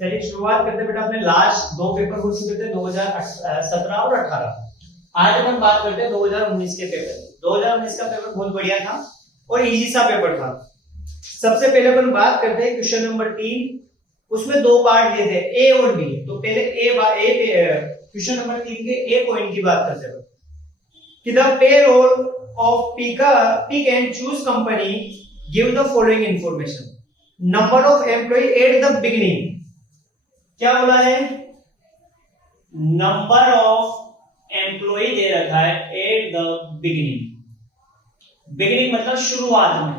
चलिए शुरुआत करते बेटा। अपने लास्ट दो पेपर हो चुके थे 2017 और 18। आज अपन बात करते हैं 2019 के पेपर। 2019 का पेपर बहुत बढ़िया था और इजी सा पेपर था। सबसे पहले अपन बात करते हैं क्वेश्चन नंबर 3। उसमें दो पार्ट दिए थे, ए और बी। तो पहले क्वेश्चन नंबर 3 के ए पॉइंट की बात करते हैं कि the payroll of pick and choose company give the following information. Number of employ at the beginning. क्या बोला है? नंबर ऑफ एम्प्लॉय दे रखा है एट द बिगिनिंग। बिगिनिंग मतलब शुरुआत में।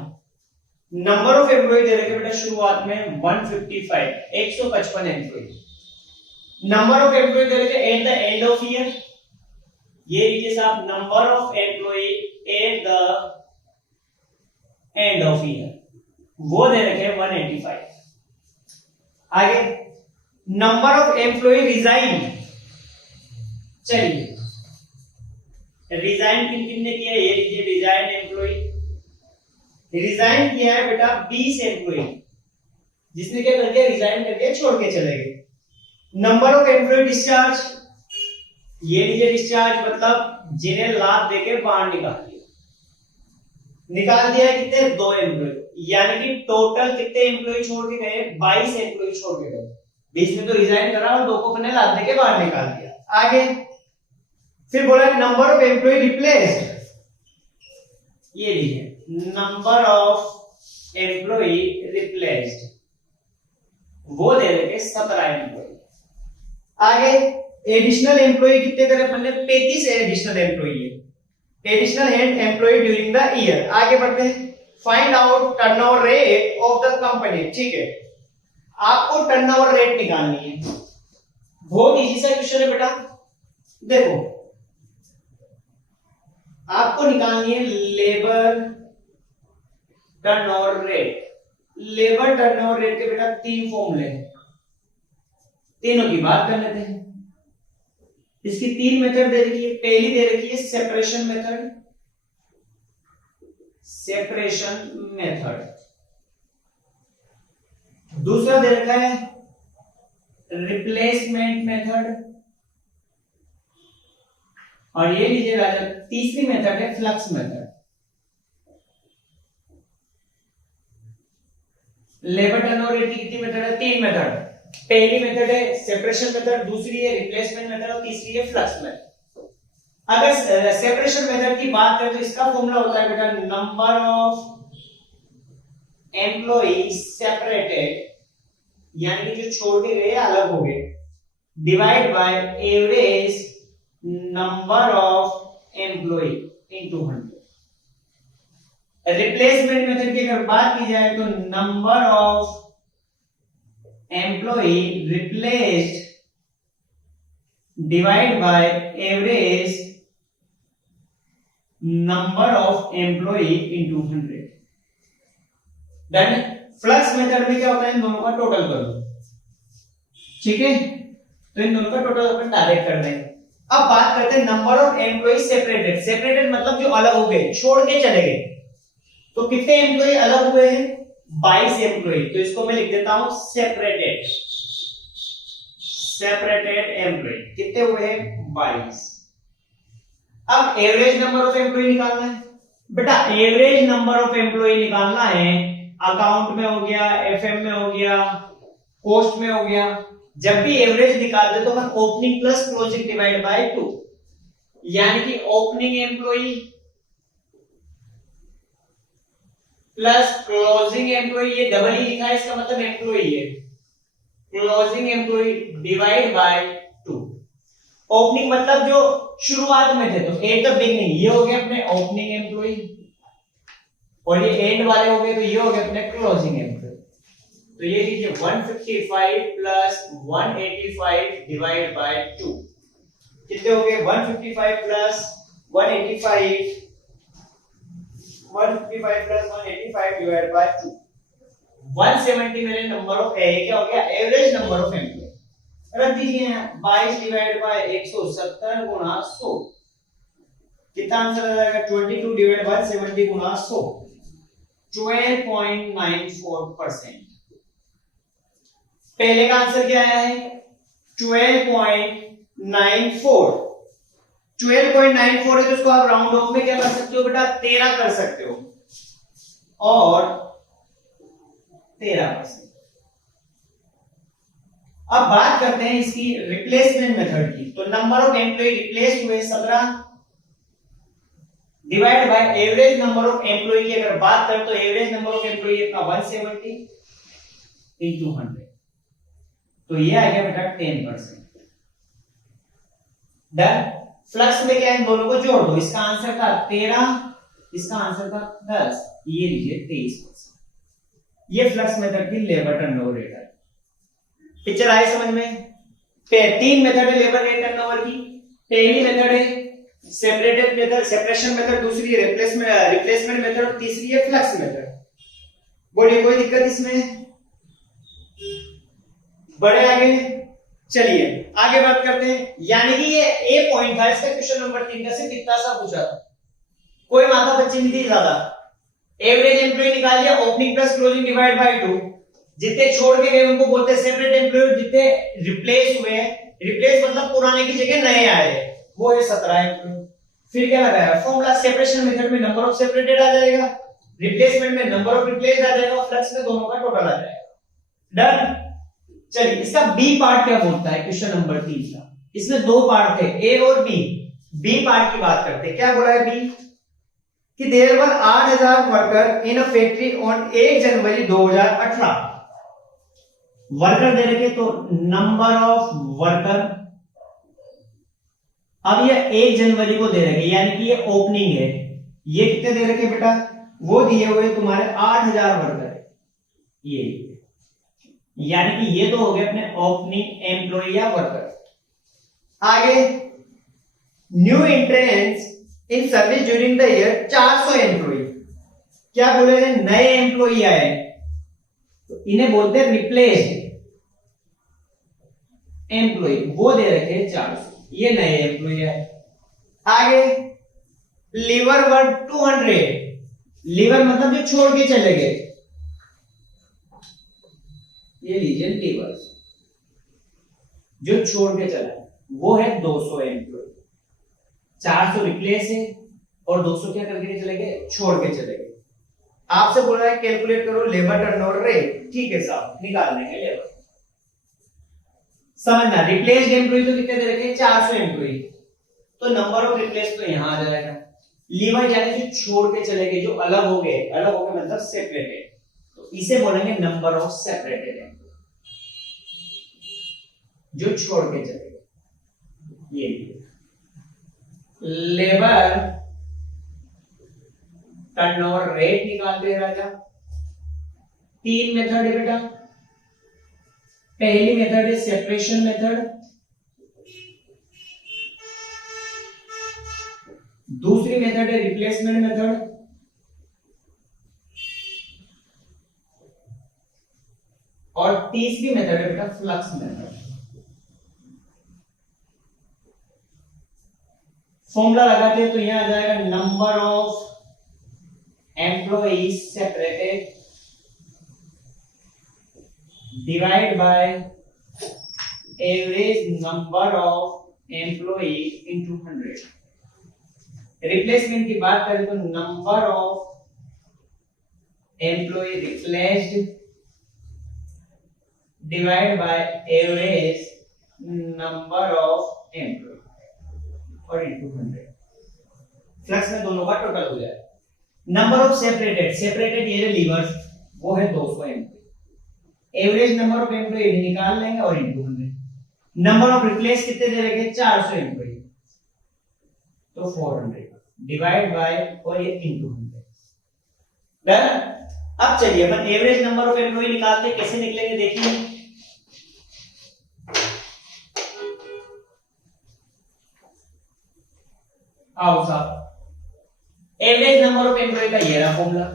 नंबर ऑफ एम्प्लॉय दे रखे बेटा शुरुआत में 155, 155 एम्प्लॉय। नंबर ऑफ एम्प्लॉय दे रखे at the end of year. ये लीजिए साहब, number of employ at the end of year वो दे रखे 185। आगे नंबर ऑफ एम्प्लॉय रिजाइन। चलिए रिजाइन किन किन ने किया? ये लीजिए रिजाइन एम्प्लॉय। रिजाइन किया है बेटा 20 एम्प्लॉय, जिसने क्या कर दिया? रिजाइन करके छोड़ के चले गए। Number of employ discharge. ये लीजिए डिस्चार्ज मतलब जिन्हें लाभ देके बाहर निकाल दिया। निकाल दिया कितने? 2 एम्प्लॉय। यानी कि टोटल कितने एम्प्लॉय छोड़ के गए? 22 एम्प्लॉय छोड़ के गए। 20 में तो रिजाइन करा और 2 को अपने लाभ देके बाहर निकाल दिया। आगे फिर बोला नंबर ऑफ एम्प्लॉय रिप्लेस्ड। ये लीजिए नंबर ऑफ एम्प्लॉय रिप्लेस्ड वो दे रखे 17 एम्प्लॉय। आगे एडिशनल एम्प्लॉय कितने करे अपन ने? 35 एडिशनल एम्प्लॉय है। Additional employ during the year. आगे बढ़ते हैं। Find out turnover rate of the company. ठीक है, आपको टर्नओवर रेट निकालनी है। बहुत इजी सा क्वेश्चन है बेटा। देखो आपको निकालनी है labour turnover rate. Labour turnover rate के बेटा 3 फॉर्मूले हैं, तीनों की बात कर लेते हैं। इसकी 3 मेथड दे रखी है। पहली दे रखी है सेपरेशन मेथड। Separation method. दूसरा दे रखा है रिप्लेसमेंट मेथड। और ये लीजिए राजा तीसरी मेथड है flux method. Labour turnover rate की कितनी मेथड है? 3 मेथड। पहली मेथड है सेपरेशन मेथड, दूसरी है रिप्लेसमेंट मेथड और तीसरी है फ्लक्स मेथड। अगर सेपरेशन मेथड की बात करें तो इसका फॉर्मूला होता है बेटा नंबर ऑफ एम्प्लॉई सेपरेटेड, यानी कि जो छोड़ के गए अलग हो गए, divide by average number of employee into 100। Replacement method की अगर बात की जाए तो number of employee replaced divide by average number of employee into 100। Done. Flux method में क्या होता है? इन दोनों का टोटल कर दो। ठीक है, तो इन दोनों का टोटल अपन डायरेक्ट कर देंगे। अब बात करते हैं number of employ separated. Separated मतलब जो अलग हो गए, छोड़ के चले गए। तो कितने एम्प्लॉय अलग हुए हैं? 22 एम्प्लॉय। तो इसको मैं लिख देता हूं सेपरेटेड। सेपरेटेड एम्प्लॉय कितने हुए हैं? 22। अब एवरेज नंबर ऑफ एम्प्लॉय निकालना है बेटा। एवरेज नंबर ऑफ एम्प्लॉय निकालना है। अकाउंट में हो गया, एफएम में हो गया, कॉस्ट में हो गया। जब भी एवरेज निकालते तो हम opening plus closing divide by 2, यानी कि opening employ plus closing employ. ये डबल ही लिखा है, इसका मतलब एम्प्लॉय है। Closing employ divide by 2। Opening मतलब जो शुरुआत में थे, तो एट द बिगिनिंग ये हो गया अपने ओपनिंग एम्प्लॉय, और ये एंड वाले हो गए तो ये हो गए अपने क्लोजिंग एम्प्लॉय। तो ये लीजिए 155 प्लस 185 डिवाइड बाय 2 कितने हो गए? 155 प्लस 185 डिवाइड बाय 2 170 मेरे नंबर ऑफ क्या हो गया? Average number of employ. रख दीजिए 22 डिवाइड बाय 170 गुणा 100। कितना आंसर आ जाएगा? 22 डिवाइड बाय 70 गुणा 100, 12.94%। पहले का आंसर क्या आया है 12.94। 12.94 है तो इसको आप राउंड ऑफ में क्या कर सकते हो बेटा 13 कर सकते हो और 13%। अब बात करते हैं इसकी रिप्लेसमेंट मेथड की। तो नंबर ऑफ एम्प्लॉय रिप्लेस हुए 17 divide by average number of employ की अगर बात करें तो एवरेज नंबर ऑफ एम्प्लॉय अपना 170 into 100, तो ये आ गया बेटा 10%। डन। फ्लक्स में क्या इन दोनों को जोड़ दो, इसका आंसर था 13, इसका आंसर था 10, ये लीजिए 23%। ये फ्लक्स मेथड की लेबर टर्नओवर रेट है। पिक्चर आए समझ में? तीन मेथड है लेबर रेट टर्नओवर की। पहली मेथड है सेपरेटेड मेथड, सेपरेशन मेथड, दूसरी है रिप्लेसमेंट मेथड और तीसरी है फ्लक्स मेथड। बोलिए कोई दिक्कत इसमें? बड़े आगे चलिए आगे बात करते हैं। यानी कि ये ए पॉइंट था इसका क्वेश्चन नंबर 3 का, सिर्फ इतना सा पूछा था, कोई माथा बच्ची नहीं थी ज्यादा। एवरेज एम्प्लॉय निकाल लिया, opening plus closing divide by 2। जितने छोड़ के गए उनको बोलते हैं सेपरेट एम्प्लॉय, जितने रिप्लेस हुए हैं, रिप्लेस मतलब पुराने की जगह नए आए हैं, वो है 17 एम्प्लॉय। फिर क्या लगाया फॉर्मूला, सेपरेशन मेथड में नंबर ऑफ सेपरेटेड आ जाएगा, रिप्लेसमेंट में नंबर ऑफ रिप्लेस्ड आ जाएगा, फ्लक्स में दोनों का टोटल आ जाएगा। डन। चलिए इसका बी पार्ट क्या बोलता है क्वेश्चन नंबर 3 का। इसमें दो पार्ट थे ए और बी। बी पार्ट की बात करते हैं। क्या बोला है बी कि there were 8000 worker in a factory on 1 January 2018। Worker दे रखे तो नंबर ऑफ वर्कर, अब ये 1 जनवरी को दे रखे यानी कि ये ओपनिंग है। ये कितने दे रखे बेटा, वो दिए हुए तुम्हारे 8000 वर्कर है ये, यानी कि ये तो हो गए अपने ओपनिंग एम्प्लॉय या वर्कर। आगे new entrance in service during the year 400 employ. क्या बोले थे, नए एम्प्लॉय आए तो इन्हें बोलते हैं रिप्लेस्ड एम्प्लॉय, वो दे रखे 400, ये नए एम्प्लॉय आए। आगे लीवर वर 200, लीवर मतलब जो छोड़ के चले गए, ये लीजिए लीवर जो छोड़ के चला वो है 200 एम्प्लॉय। 400 रिप्लेस है और 200 क्या करके चले गए, छोड़ के चले गए। आपसे बोल रहा है कैलकुलेट करो लेबर टर्नओवर रेट, ठीक है साहब निकाल देंगे लेबर। समझना, रिप्लेस्ड एम्प्लॉय तो कितने दे रखे 400 एम्प्लॉय, तो नंबर ऑफ रिप्लेस तो यहां आ जाएगा। लीवर यानी जो छोड़ के चले गए, जो अलग हो गए, अलग हो गए मतलब सेपरेटेड, तो इसे बोलेंगे नंबर ऑफ सेपरेटेड एम्प्लॉय, जो छोड़ के चले गए। ये लेबर टर्नओवर रेट निकालते हैं राजा। 3 मेथड है बेटा। पहली मेथड है सेपरेशन मेथड, दूसरी मेथड है रिप्लेसमेंट मेथड, और तीसरी मेथड है बेटा फ्लक्स मेथड। फॉर्मूला लगाते हैं तो यहां आ जाएगा number of employees separated divide by average number of employee into 100। Replacement की बात करें तो number of employee replaced divide by average number of employee और इनटू 100। फ्लक्स में दोनों का टोटल हो जाए। नंबर ऑफ सेपरेटेड, सेपरेटेड ये लीवर्स वो है 200 employ. Average number of employ निकाल लेंगे और इनटू 100। नंबर ऑफ रिप्लेस कितने दे रखे 400 एम्प्लॉय, तो 400 डिवाइड बाय और ये इनटू 100। डन। अब चलिए अपन एवरेज नंबर ऑफ एम्प्लॉय निकालते, कैसे निकलेंगे देखिए। आओ साहब, एवरेज नंबर ऑफ एम्प्लॉय का ये रहा फॉर्मूला।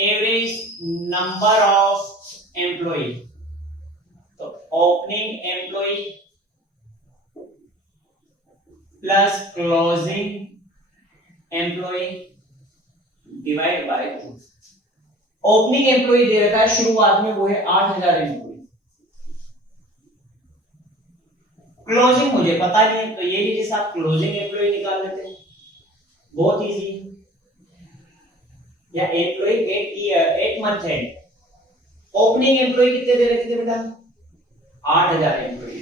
एवरेज नंबर ऑफ एम्प्लॉय, तो opening employ plus closing employ divide by 2। Opening employee दे रखा है शुरुआत में, वो है 8000 एम्प्लॉय। क्लोजिंग मुझे पता नहीं है, तो ये लीजिए साहब क्लोजिंग एम्प्लॉय निकाल लेते हैं, बहुत इजी। या employ at month end, opening employ कितने दे रखे थे बेटा? 8000 एम्प्लॉय।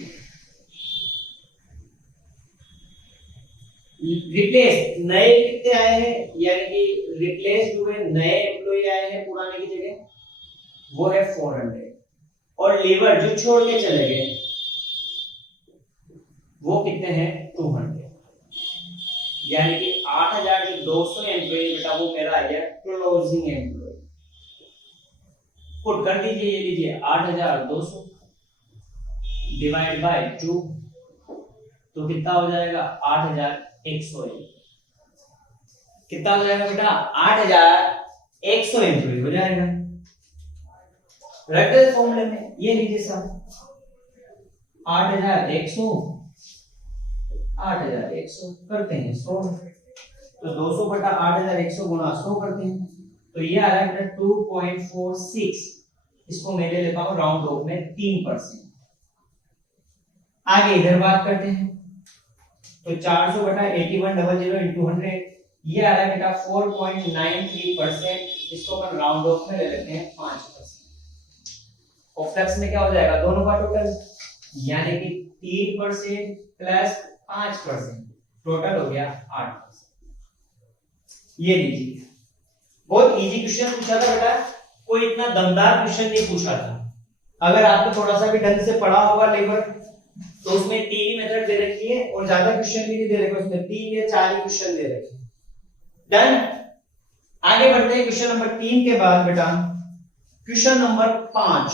रिप्लेस नए कितने आए हैं, यानी कि रिप्लेस हुए नए एम्प्लॉय आए हैं पुराने की जगह, वो है 400। और लीवर जो छोड़ के चले गए वो कितने हैं? 200। यानी कि 8200 एम्प्लॉय बेटा वो मेरा आ गया क्लोजिंग एम्प्लॉय। पुट कर दीजिए, ये लीजिए 8200 डिवाइड बाय 2, तो कितना हो जाएगा? 8100। कितना हो जाएगा बेटा? 8100 एम्प्लॉय हो जाएगा। रख दे फॉर्मूले में, ये लीजिए साहब 8100 8100 करते हैं 100, तो 200 बटा 8100 गुणा 100 करते हैं, तो ये आ रहा है बेटा 2.46। इसको मैं ले लेता हूं राउंड ऑफ में 3%। आगे इधर बात करते हैं, तो 400 बटा 8100 इंटू 100, ये आ रहा है बेटा 4.93%। इसको अपन राउंड ऑफ में ले लेते हैं 5%। और फ्लक्स में क्या हो जाएगा? दोनों का टोटल, यानी कि 3% प्लस 5%, टोटल हो गया 8%। ये लीजिए, बहुत इजी क्वेश्चन पूछा था बेटा, कोई इतना दमदार क्वेश्चन नहीं पूछा था। अगर आपको थोड़ा सा भी ढंग से पढ़ा होगा लेबर, तो उसमें 3 मेथड दे रखी है और ज्यादा क्वेश्चन भी नहीं दे रखे, उसमें 3 या 4 ही क्वेश्चन दे रखे हैं। डन। आगे बढ़ते हैं क्वेश्चन नंबर 3 के बाद बेटा क्वेश्चन नंबर 5।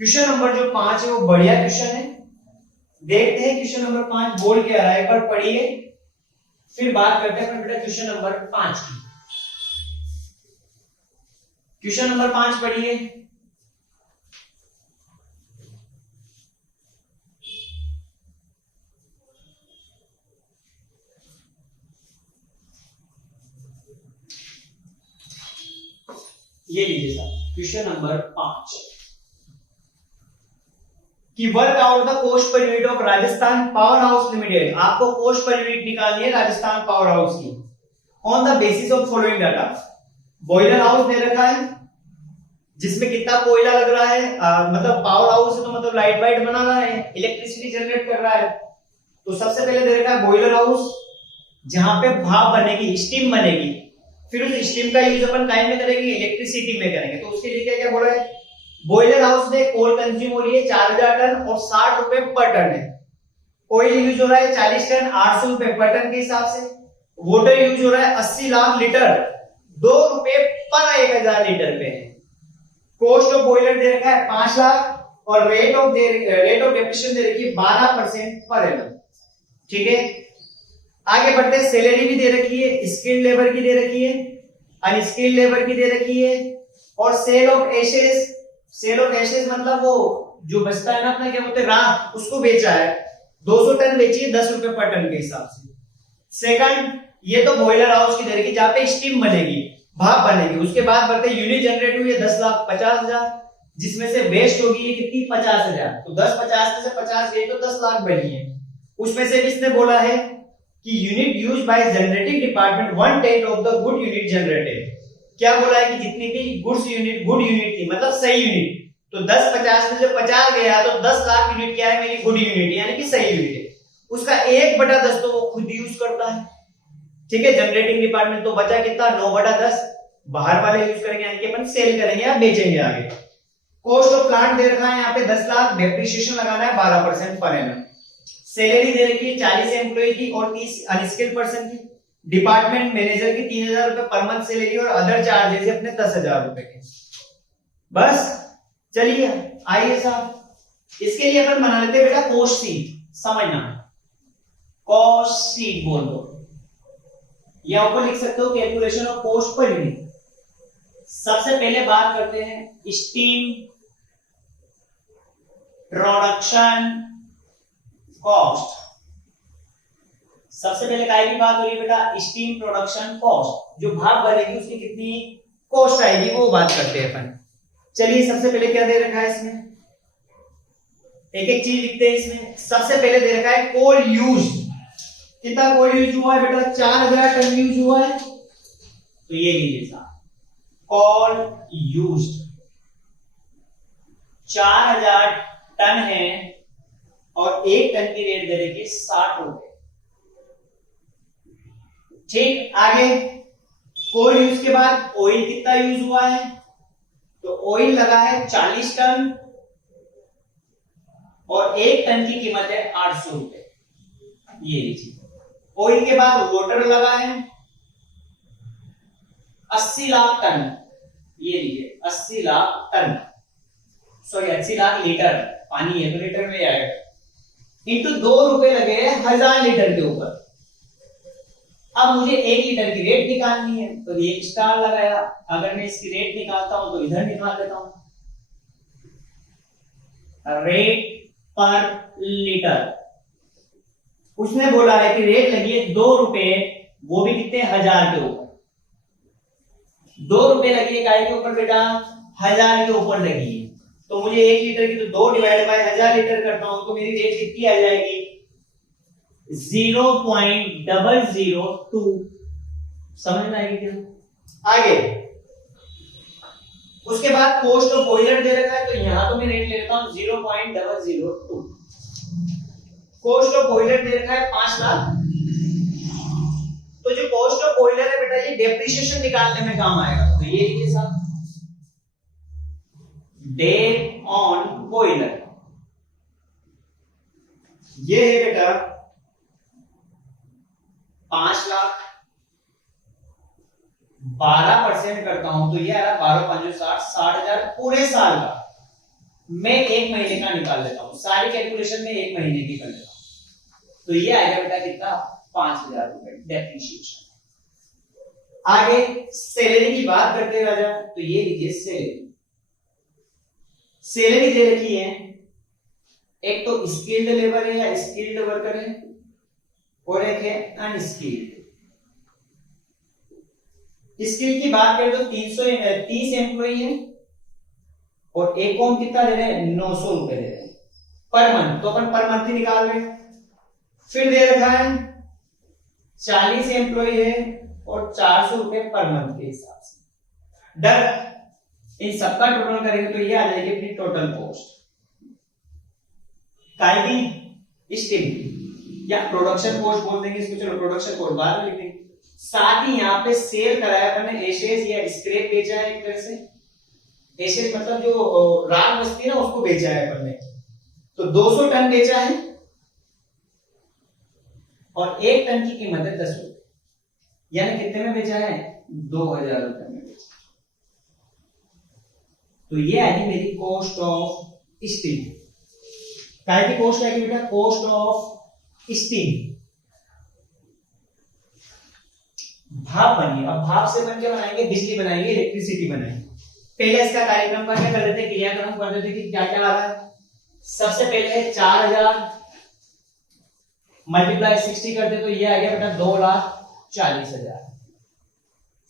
क्वेश्चन नंबर जो 5 है वो बढ़िया क्वेश्चन है। देखते हैं क्वेश्चन नंबर 5 बोल के आ रहा है, एक बार पढ़िए, फिर बात करते हैं बेटा क्वेश्चन नंबर 5 की। क्वेश्चन नंबर 5 पढ़िए। ये लीजिए साहब क्वेश्चन नंबर 5 कि work out the cost per unit of Rajasthan power house limited. आपको कॉस्ट पर यूनिट निकालनी है राजस्थान पावर हाउस की on the basis of following data. Boiler house दे रखा है जिसमें कितना कोयला लग रहा है, मतलब पावर हाउस है तो मतलब लाइट वाइट बना रहा है, इलेक्ट्रिसिटी जनरेट कर रहा है। तो सबसे पहले दे रखा है बॉयलर हाउस जहां पे भाप बनेगी, स्टीम बनेगी, फिर उस स्टीम का यूज अपन काय में करेंगे? इलेक्ट्रिसिटी में करेंगे। तो उसके लिए क्या क्या बोला है? बॉयलर हाउस में कोल कंज्यूम हो रही है 4000 टन और 60 रुपए पर टन है। ऑयल यूज हो रहा है 40 टन 800 रुपए पर टन के हिसाब से। वाटर यूज हो रहा है 80 लाख लीटर 2 रुपए पर 1000 लीटर पे है। कॉस्ट ऑफ बॉयलर दे रखा है 5 लाख और रेट ऑफ डेप्रिसिएशन दे रखी है 12% पर एनम। ठीक है, आगे बढ़ते हैं। सैलरी भी दे रखी है, स्किल्ड लेबर की दे रखी है, अनस्किल्ड लेबर की दे रखी है, और sale of ashes. Sale of ashes मतलब वो जो बचता है ना अपना, क्या बोलते हैं, राख, उसको बेचा है 200 टन बेची है 10 रुपए पर टन के हिसाब से। सेकंड, ये तो बॉयलर हाउस की दे रखी जहां पे स्टीम बनेगी, भाप बनेगी। उसके बाद बढ़ते यूनिट जनरेट हुई है 10,50,000, जिसमें से वेस्ट होगी ये कितनी? 50,000। तो 10-50 में से 50 गई तो 10 लाख बनी है। उसमें से इसने बोला है कि unit use by generating department 1/10 of the good unit generated. क्या बोला है कि जितनी भी गुड्स यूनिट, गुड यूनिट थी मतलब सही यूनिट, तो 10-50 में से 50 गया तो 10 लाख यूनिट क्या है? मेरी गुड यूनिट यानी कि सही यूनिट है। उसका 1/10 तो वो खुद यूज करता है। ठीक है, जनरेटिंग डिपार्टमेंट तो बचा कितना? 9/10 बाहर वाले यूज करेंगे यानी कि अपन सेल करेंगे या बेचेंगे आगे। कॉस्ट ऑफ प्लांट दे रखा है यहाँ पे 10 लाख, डेप्रिसिएशन लगाना है 12% पर एनम। सैलरी दे रखी है 40 एम्प्लॉय की और 30 अनस्किल्ड पर्सन की। डिपार्टमेंट मैनेजर की 3000 रुपए पर मंथ सैलरी और अदर चार्जेस अपने 10,000 रुपए के। बस चलिए आइए साहब, इसके लिए अपन बना लेते हैं बेटा कॉस्ट शीट। समझना, कॉस्ट शीट बोल दो या ऊपर लिख सकते हो calculation of cost per unit. सबसे पहले बात करते हैं स्टीम प्रोडक्शन कॉस्ट। सबसे पहले काय की बात हो रही है बेटा? Steam production cost. जो भाप बनेगी उसकी कितनी कॉस्ट आएगी, वो बात करते हैं अपन। चलिए सबसे पहले क्या दे रखा है इसमें, एक एक चीज लिखते हैं इसमें। सबसे पहले दे रखा है कोल यूज, कितना कोल यूज हुआ है बेटा, 4000 टन यूज हुआ है। तो ये लीजिए साहब, कोल यूज 4000 टन है और 1 टन की रेट दे रखी 60 रुपए। ठीक, आगे कोल यूज के बाद ऑयल कितना यूज हुआ है, तो ऑयल लगा है 40 टन और 1 टन की कीमत है 800 रुपए। ये लीजिए। ऑयल के बाद वाटर लगा है 80 लाख टन, ये लीजिए 80 lakh ton, sorry 80 lakh litre पानी है तो लीटर में आएगा, इंटू 2 रुपए लगे 1000 लीटर के ऊपर। अब मुझे 1 लीटर की रेट निकालनी है, तो ये स्टार लगाया। अगर मैं इसकी रेट निकालता हूं तो इधर निकाल देता हूं, रेट पर लीटर। उसने बोला है कि रेट लगी है 2 रुपए, वो भी कितने, 1000 के ऊपर। 2 रुपए लगी है काय के ऊपर बेटा, 1000 के ऊपर लगी है। तो मुझे 1 लीटर की तो 2 डिवाइड बाय 1000 लीटर करता हूं तो मेरी रेट कितनी आ जाएगी, 0.002। समझ में आएगी क्या? आगे उसके बाद कॉस्ट ऑफ बॉयलर दे रखा है, तो यहां तो मैं रेट ले लेता हूं 0.002। कॉस्ट ऑफ बॉयलर दे रखा है 5 लाख। तो जो कॉस्ट ऑफ बॉयलर है बेटा, ये डेप्रिसिएशन निकालने में काम आएगा। तो ये लीजिए साहब, डेट ऑन बॉयलर, ये है बेटा 5 लाख, 12% करता हूं तो ये आ रहा 12 5 60, 60,000 पूरे साल का। मैं 1 महीने का निकाल लेता हूं, सारी कैलकुलेशन में 1 महीने की कर लेता हूं। तो ये आएगा बेटा कितना, 5000 रुपए डेप्रिसिएशन। आगे सैलरी की बात करते हैं राजा, तो ये लीजिए सैलरी। सैलरी दे रखी है, एक तो स्किल्ड लेबर है या स्किल्ड वर्कर है, और एक है अनस्किल्ड। स्किल की बात करें तो 330 एम्प्लॉई है और एक कौन कितना दे रहे हैं, 900 रुपए दे रहे हैं पर मंथ। तो अपन पर मंथ ही निकाल रहे हैं। फिर दे रखा है 40 एम्प्लॉई है और 400 रुपए पर मंथ के हिसाब से। डन, इन सबका टोटल करेंगे तो ये आ जाएगी अपनी टोटल कॉस्ट। काय की, स्टील या प्रोडक्शन कॉस्ट बोल देंगे इसको, चलो प्रोडक्शन कॉस्ट बाद में लिख देंगे। साथ ही यहाँ पे सेल कराया अपन ने, एशेज या स्क्रैप बेचा है एक तरह से। एशेज मतलब जो राख बचती है ना, उसको बेचा है अपन ने। तो 200 टन बेचा है और 1 टन की कीमत है 10 रुपए, यानी कितने में बेचा है, 2000 रुपए में बेचा। तो ये आएगी मेरी कॉस्ट ऑफ स्टील। काय की कॉस्ट आएगी बेटा, कॉस्ट ऑफ स्टील। भाप बनी, अब भाप से बन के बनाएंगे, बिजली बनाएंगे, इलेक्ट्रिसिटी बनाएंगे। पहले इसका कार्यक्रम पर क्या कर देते, क्रियाक्रम कर देते कि क्या क्या आ रहा है। सबसे पहले 4000 मल्टीप्लाई 60 करते तो ये आ गया बेटा 2,40,000।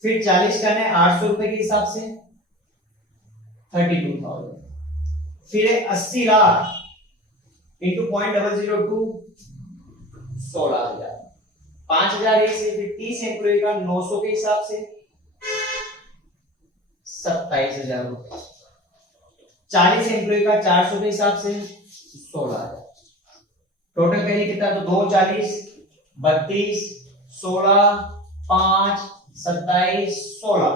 फिर 40 टन है 800 रुपए के हिसाब से 32,000। फिर 80 लाख इंटू 0.002 16,000। 5,000 एक से, फिर 30 एम्प्लॉय का 900 के हिसाब से 27,000 रुपए। 40 एम्प्लॉय का 400 के हिसाब से 16,000। टोटल करिए कितना, तो 2 40 32 16 5 27 16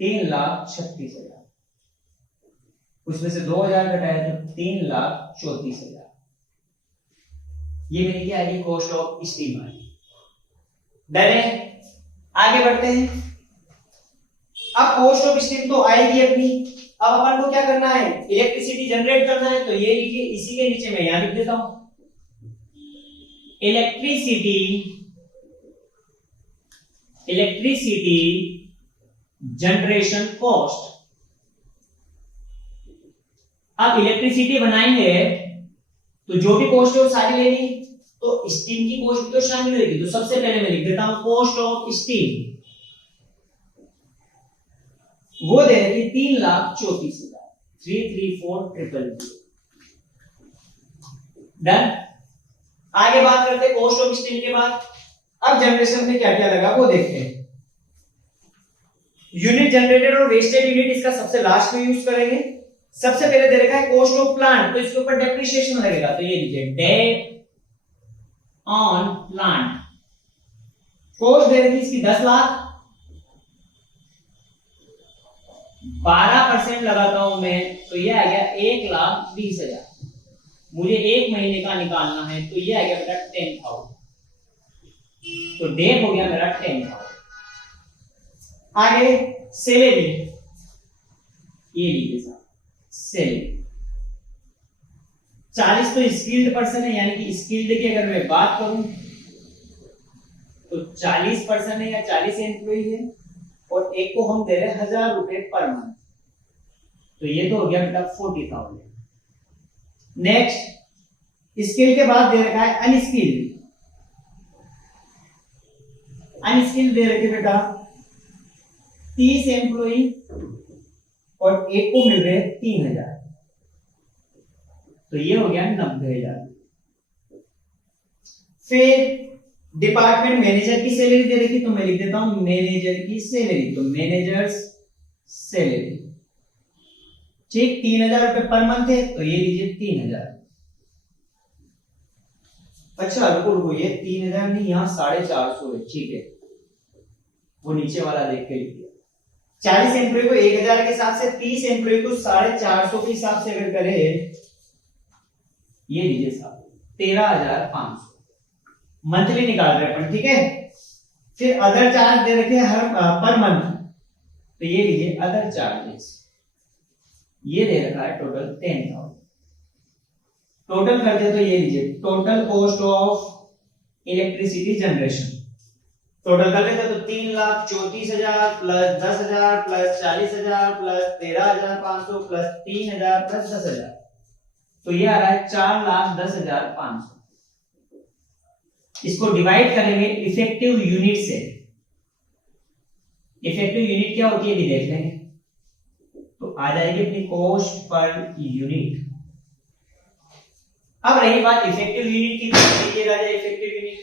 3,36,000। उसमें से 2,000 घटाया तो 3,34,000। ये मेरी क्या आएगी, कॉस्ट ऑफ स्टीम आएगी। डन है, आगे बढ़ते हैं। अब कॉस्ट ऑफ स्टीम तो आएगी अपनी। अब अपन को क्या करना है, इलेक्ट्रिसिटी जनरेट करना है। तो ये लिखिए, इसी के नीचे मैं यहां लिख देता हूं, इलेक्ट्रिसिटी जनरेशन कॉस्ट। अब इलेक्ट्रिसिटी बनाएंगे तो जो भी कॉस्ट है वो सारी लेनी, तो स्टीम की कॉस्ट भी तो शामिल होगी। तो सबसे पहले मैं लिख देता हूं कॉस्ट ऑफ स्टीम। वो दे रखी 3,34,000, 334,000। डन। आगे बात करते हैं कॉस्ट ऑफ स्टील के बाद। अब जनरेशन में क्या क्या लगा वो देखते हैं। यूनिट जनरेटेड और वेस्टेड यूनिट इसका सबसे लास्ट में यूज करेंगे। सबसे पहले दे रखा है कॉस्ट ऑफ प्लांट, तो इसके ऊपर डेप्रिसिएशन लगेगा, तो ये लीजिए डेट ऑन प्लांट। कॉस्ट दे रखी इसकी 10 लाख, 12% लगाता हूं मैं, तो ये आ गया 1,20,000। मुझे एक महीने का निकालना है, तो ये आ गया मेरा 10,000। तो डेट हो गया मेरा 10,000। आगे सैलरी, ये लीजिए साहब सैलरी। 40 तो स्किल्ड पर्सन है, यानी कि स्किल्ड की अगर मैं बात करूं तो 40 पर्सन है या 40 एम्प्लॉई है, और एक को हम दे रहे हैं 1,000 रुपए पर मंथ, तो ये तो हो गया बेटा 40,000। नेक्स्ट स्किल के बाद दे रखा है अनस्किल्ड। अनस्किल्ड दे रखे बेटा 30 एम्प्लॉई और एक को मिल रहे 3,000, तो ये हो गया 90,000। फिर डिपार्टमेंट मैनेजर की सैलरी दे रखी, तो मैं लिख देता हूं मैनेजर की सैलरी, तो मैनेजर्स सैलरी, ठीक 3,000 रुपए पर मंथ है, तो ये लीजिए 3,000। अच्छा रुको रुको, ये 3,000 नहीं, यहां 450 है, ठीक है, वो नीचे वाला देख के लिख दिया। 40 एम्प्लॉय को 1,000 के हिसाब से, 30 एम्प्लॉय को 450 के हिसाब से अगर करे, ये लीजिए साहब 13,500 मंथली निकाल रहे हैं अपन, ठीक है। फिर अदर चार्ज दे रखे हैं हर पर मंथ, तो ये लीजिए अदर चार्जेस, ये दे रखा है टोटल 10,000। टोटल करते तो ये लीजिए total cost of electricity generation, total कर लेते तो 3,34,000 plus 10,000 plus 40,000 plus 13,500 plus 3,000 plus 10,000, तो ये आ रहा है 4,10,500। इसको डिवाइड करेंगे इफेक्टिव यूनिट से। इफेक्टिव यूनिट क्या होती है भी देख लेंगे, तो आ जाएगी अपनी कॉस्ट पर यूनिट। अब रही बात इफेक्टिव यूनिट की, देखिए राजा इफेक्टिव यूनिट,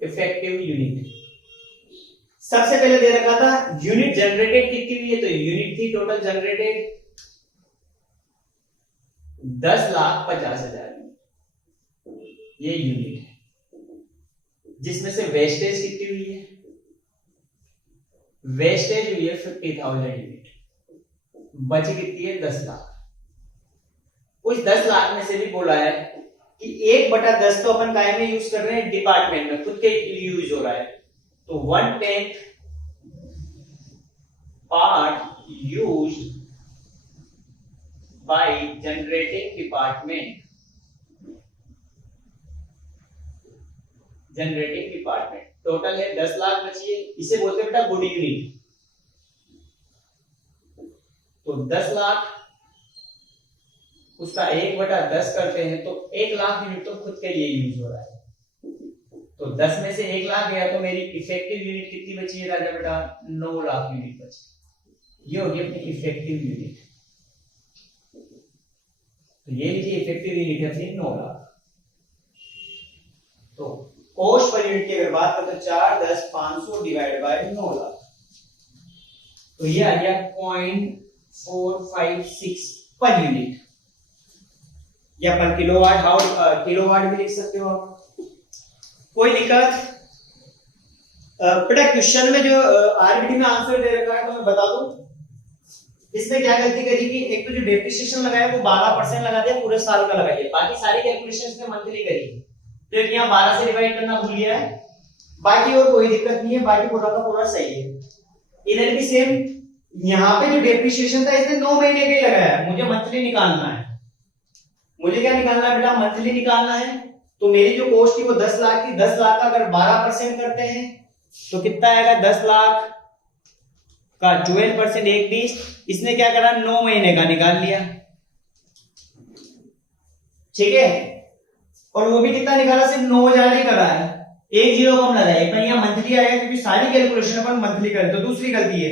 इफेक्टिव यूनिट सबसे पहले दे रखा था यूनिट जनरेटेड कितनी हुई है, तो यूनिट थी टोटल जनरेटेड 10,50,000, ये यूनिट है, जिसमें से वेस्टेज कितनी हुई है, वेस्टेज हुई है 50,000 यूनिट, बची कितनी है 10 लाख। उस 10 लाख में से भी बोला है कि 1/10 तो अपन काय में यूज कर रहे हैं, डिपार्टमेंट में खुद के लिए यूज हो रहा है, तो 1/10 part use by generating department, generating department total है 10 लाख बची है, इसे बोलते हैं बेटा गुड यूनिट। तो 10 लाख उसका 1/10 करते हैं, तो 1 लाख यूनिट तो खुद के लिए यूज हो रहा है, तो 10 में से 1 लाख गया, तो मेरी इफेक्टिव यूनिट कितनी बची है राजा बेटा, 9 लाख यूनिट बची। ये होगी अपनी इफेक्टिव यूनिट, तो ये लीजिए इफेक्टिव यूनिट है अपनी 9 लाख। तो कॉस्ट पर यूनिट की अगर बात करें तो 4,10,500 डिवाइड बाय 9 लाख, तो ये आ गया 0.456 पर यूनिट, या पर किलोवाट हाउस, किलोवाट भी लिख सकते हो आप, कोई दिक्कत। बेटा क्वेश्चन में जो आरबीटी में आंसर दे रखा है, तो मैं बता दूं इसमें क्या गलती करी कि एक तो जो डेप्रिसिएशन लगाया वो 12% लगा दिया, पूरे साल का लगा दिया, बाकी सारी कैलकुलेशंस ने मंथली करी, तो एक यहाँ 12 से डिवाइड करना भूल गया है, बाकी और कोई दिक्कत नहीं है, बाकी पूरा का पूरा सही है। इधर भी सेम, यहाँ पे जो डेप्रिसिएशन था इसने 9 महीने का ही लगाया है, मुझे मंथली निकालना है, मुझे क्या निकालना है बेटा, मंथली निकालना है। तो मेरी जो कॉस्ट थी वो 10 लाख थी, 10 लाख का अगर 12% करते हैं तो कितना आएगा, 10 लाख का 12% 1,20, इसने क्या करा 9 महीने का निकाल लिया, ठीक है, और वो भी कितना निकाला, सिर्फ 9,000 ही करा है, एक जीरो कम लगा है, पर यहाँ मंथली आएगा क्योंकि सारी कैलकुलेशन अपन मंथली करें। तो दूसरी गलती है।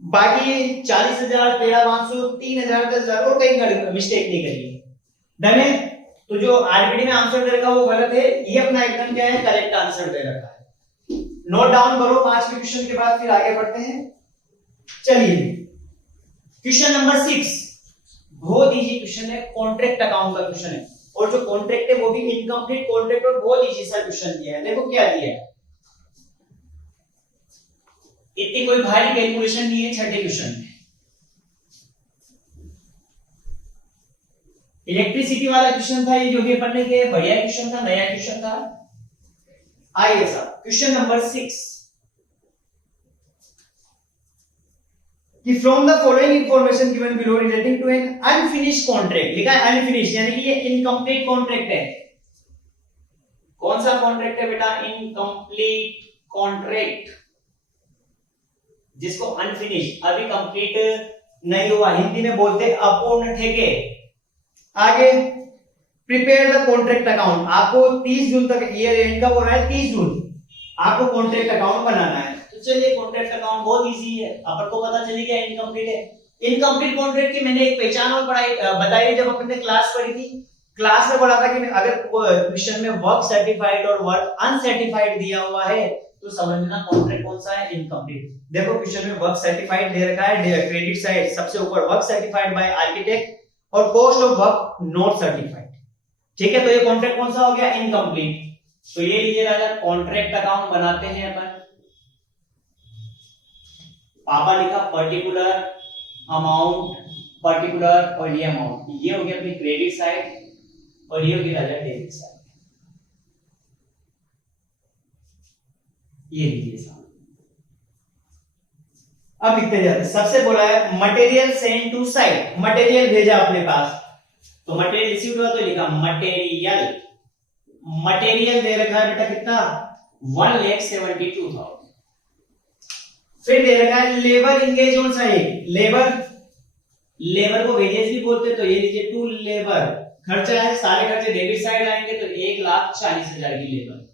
बाकी 40,000, 13,500, 3,000, 10,000 और कहीं मिस्टेक नहीं करिए। डन है। तो जो आरबीडी में आंसर दे रखा वो गलत है, ये अपना एकदम क्या है, करेक्ट आंसर दे रखा है। नोट डाउन करो 5वें क्वेश्चन के बाद, फिर आगे बढ़ते हैं। चलिए क्वेश्चन नंबर 6 बहुत इजी क्वेश्चन है, कॉन्ट्रैक्ट अकाउंट का क्वेश्चन है, और जो कॉन्ट्रैक्ट है वो भी इनकम्प्लीट कॉन्ट्रैक्ट, और बहुत इजी सा क्वेश्चन दिया है। देखो क्या दिया है, इतनी कोई भारी कैलकुलेशन नहीं है छठे क्वेश्चन में। इलेक्ट्रिसिटी वाला क्वेश्चन था ये, जो भी अपन ने किया, बढ़िया क्वेश्चन था, नया क्वेश्चन था। आइए साहब क्वेश्चन नंबर 6 कि from the following information given below relating to an unfinished contract, लिखा है अनफिनिश्ड यानी कि ये इनकम्प्लीट कॉन्ट्रैक्ट है। कौन सा कॉन्ट्रैक्ट है बेटा, इनकम्प्लीट कॉन्ट्रैक्ट, जिसको अनफिनिश्ड अभी कंप्लीट नहीं हुआ, हिंदी में बोलते अपूर्ण ठेके। आगे प्रिपेयर द कॉन्ट्रैक्ट अकाउंट, आपको 30 जून तक, ईयर एंड कब हो रहा है, 30 जून, आपको कॉन्ट्रैक्ट अकाउंट बनाना है। तो चलिए कॉन्ट्रैक्ट अकाउंट बहुत इजी है, अपन को पता चली गया इनकम्प्लीट है। इनकम्प्लीट कॉन्ट्रैक्ट की मैंने एक पहचान और बताई जब अपन ने क्लास पढ़ी थी। क्लास में पढ़ा था कि अगर क्वेश्चन में वर्क सर्टिफाइड और वर्क अनसर्टिफाइड दिया हुआ है तो समझना कॉन्ट्रैक्ट कौन सा है, इनकम्प्लीट। देखो क्वेश्चन में वर्क सर्टिफाइड दे रखा है, क्रेडिट साइड सबसे ऊपर वर्क सर्टिफाइड बाय आर्किटेक्ट और cost of work not certified. ठीक है, तो ये कॉन्ट्रैक्ट कौन सा हो गया, इनकम्प्लीट। तो ये लीजिए राजा, कॉन्ट्रैक्ट अकाउंट बनाते हैं अपन। पापा लिखा पर्टिकुलर अमाउंट, पर्टिकुलर, और ये अमाउंट, ये हो गया अपनी क्रेडिट साइड और ये हो गया राजा डेबिट साइड। ये लीजिए साहब, अब लिखते जाते। सबसे बोला है material send to site, material भेजा अपने पास, तो मटेरियल रिसीव्ड हुआ तो लिखा मटेरियल। मटेरियल दे रखा है बेटा कितना, 1,72,000। फिर दे रखा है labour engage on site, labour को वेजेस भी बोलते, तो ये लीजिए टू लेबर। खर्चा है, सारे खर्चे डेबिट साइड आएंगे, तो 1,40,000 की लेबर।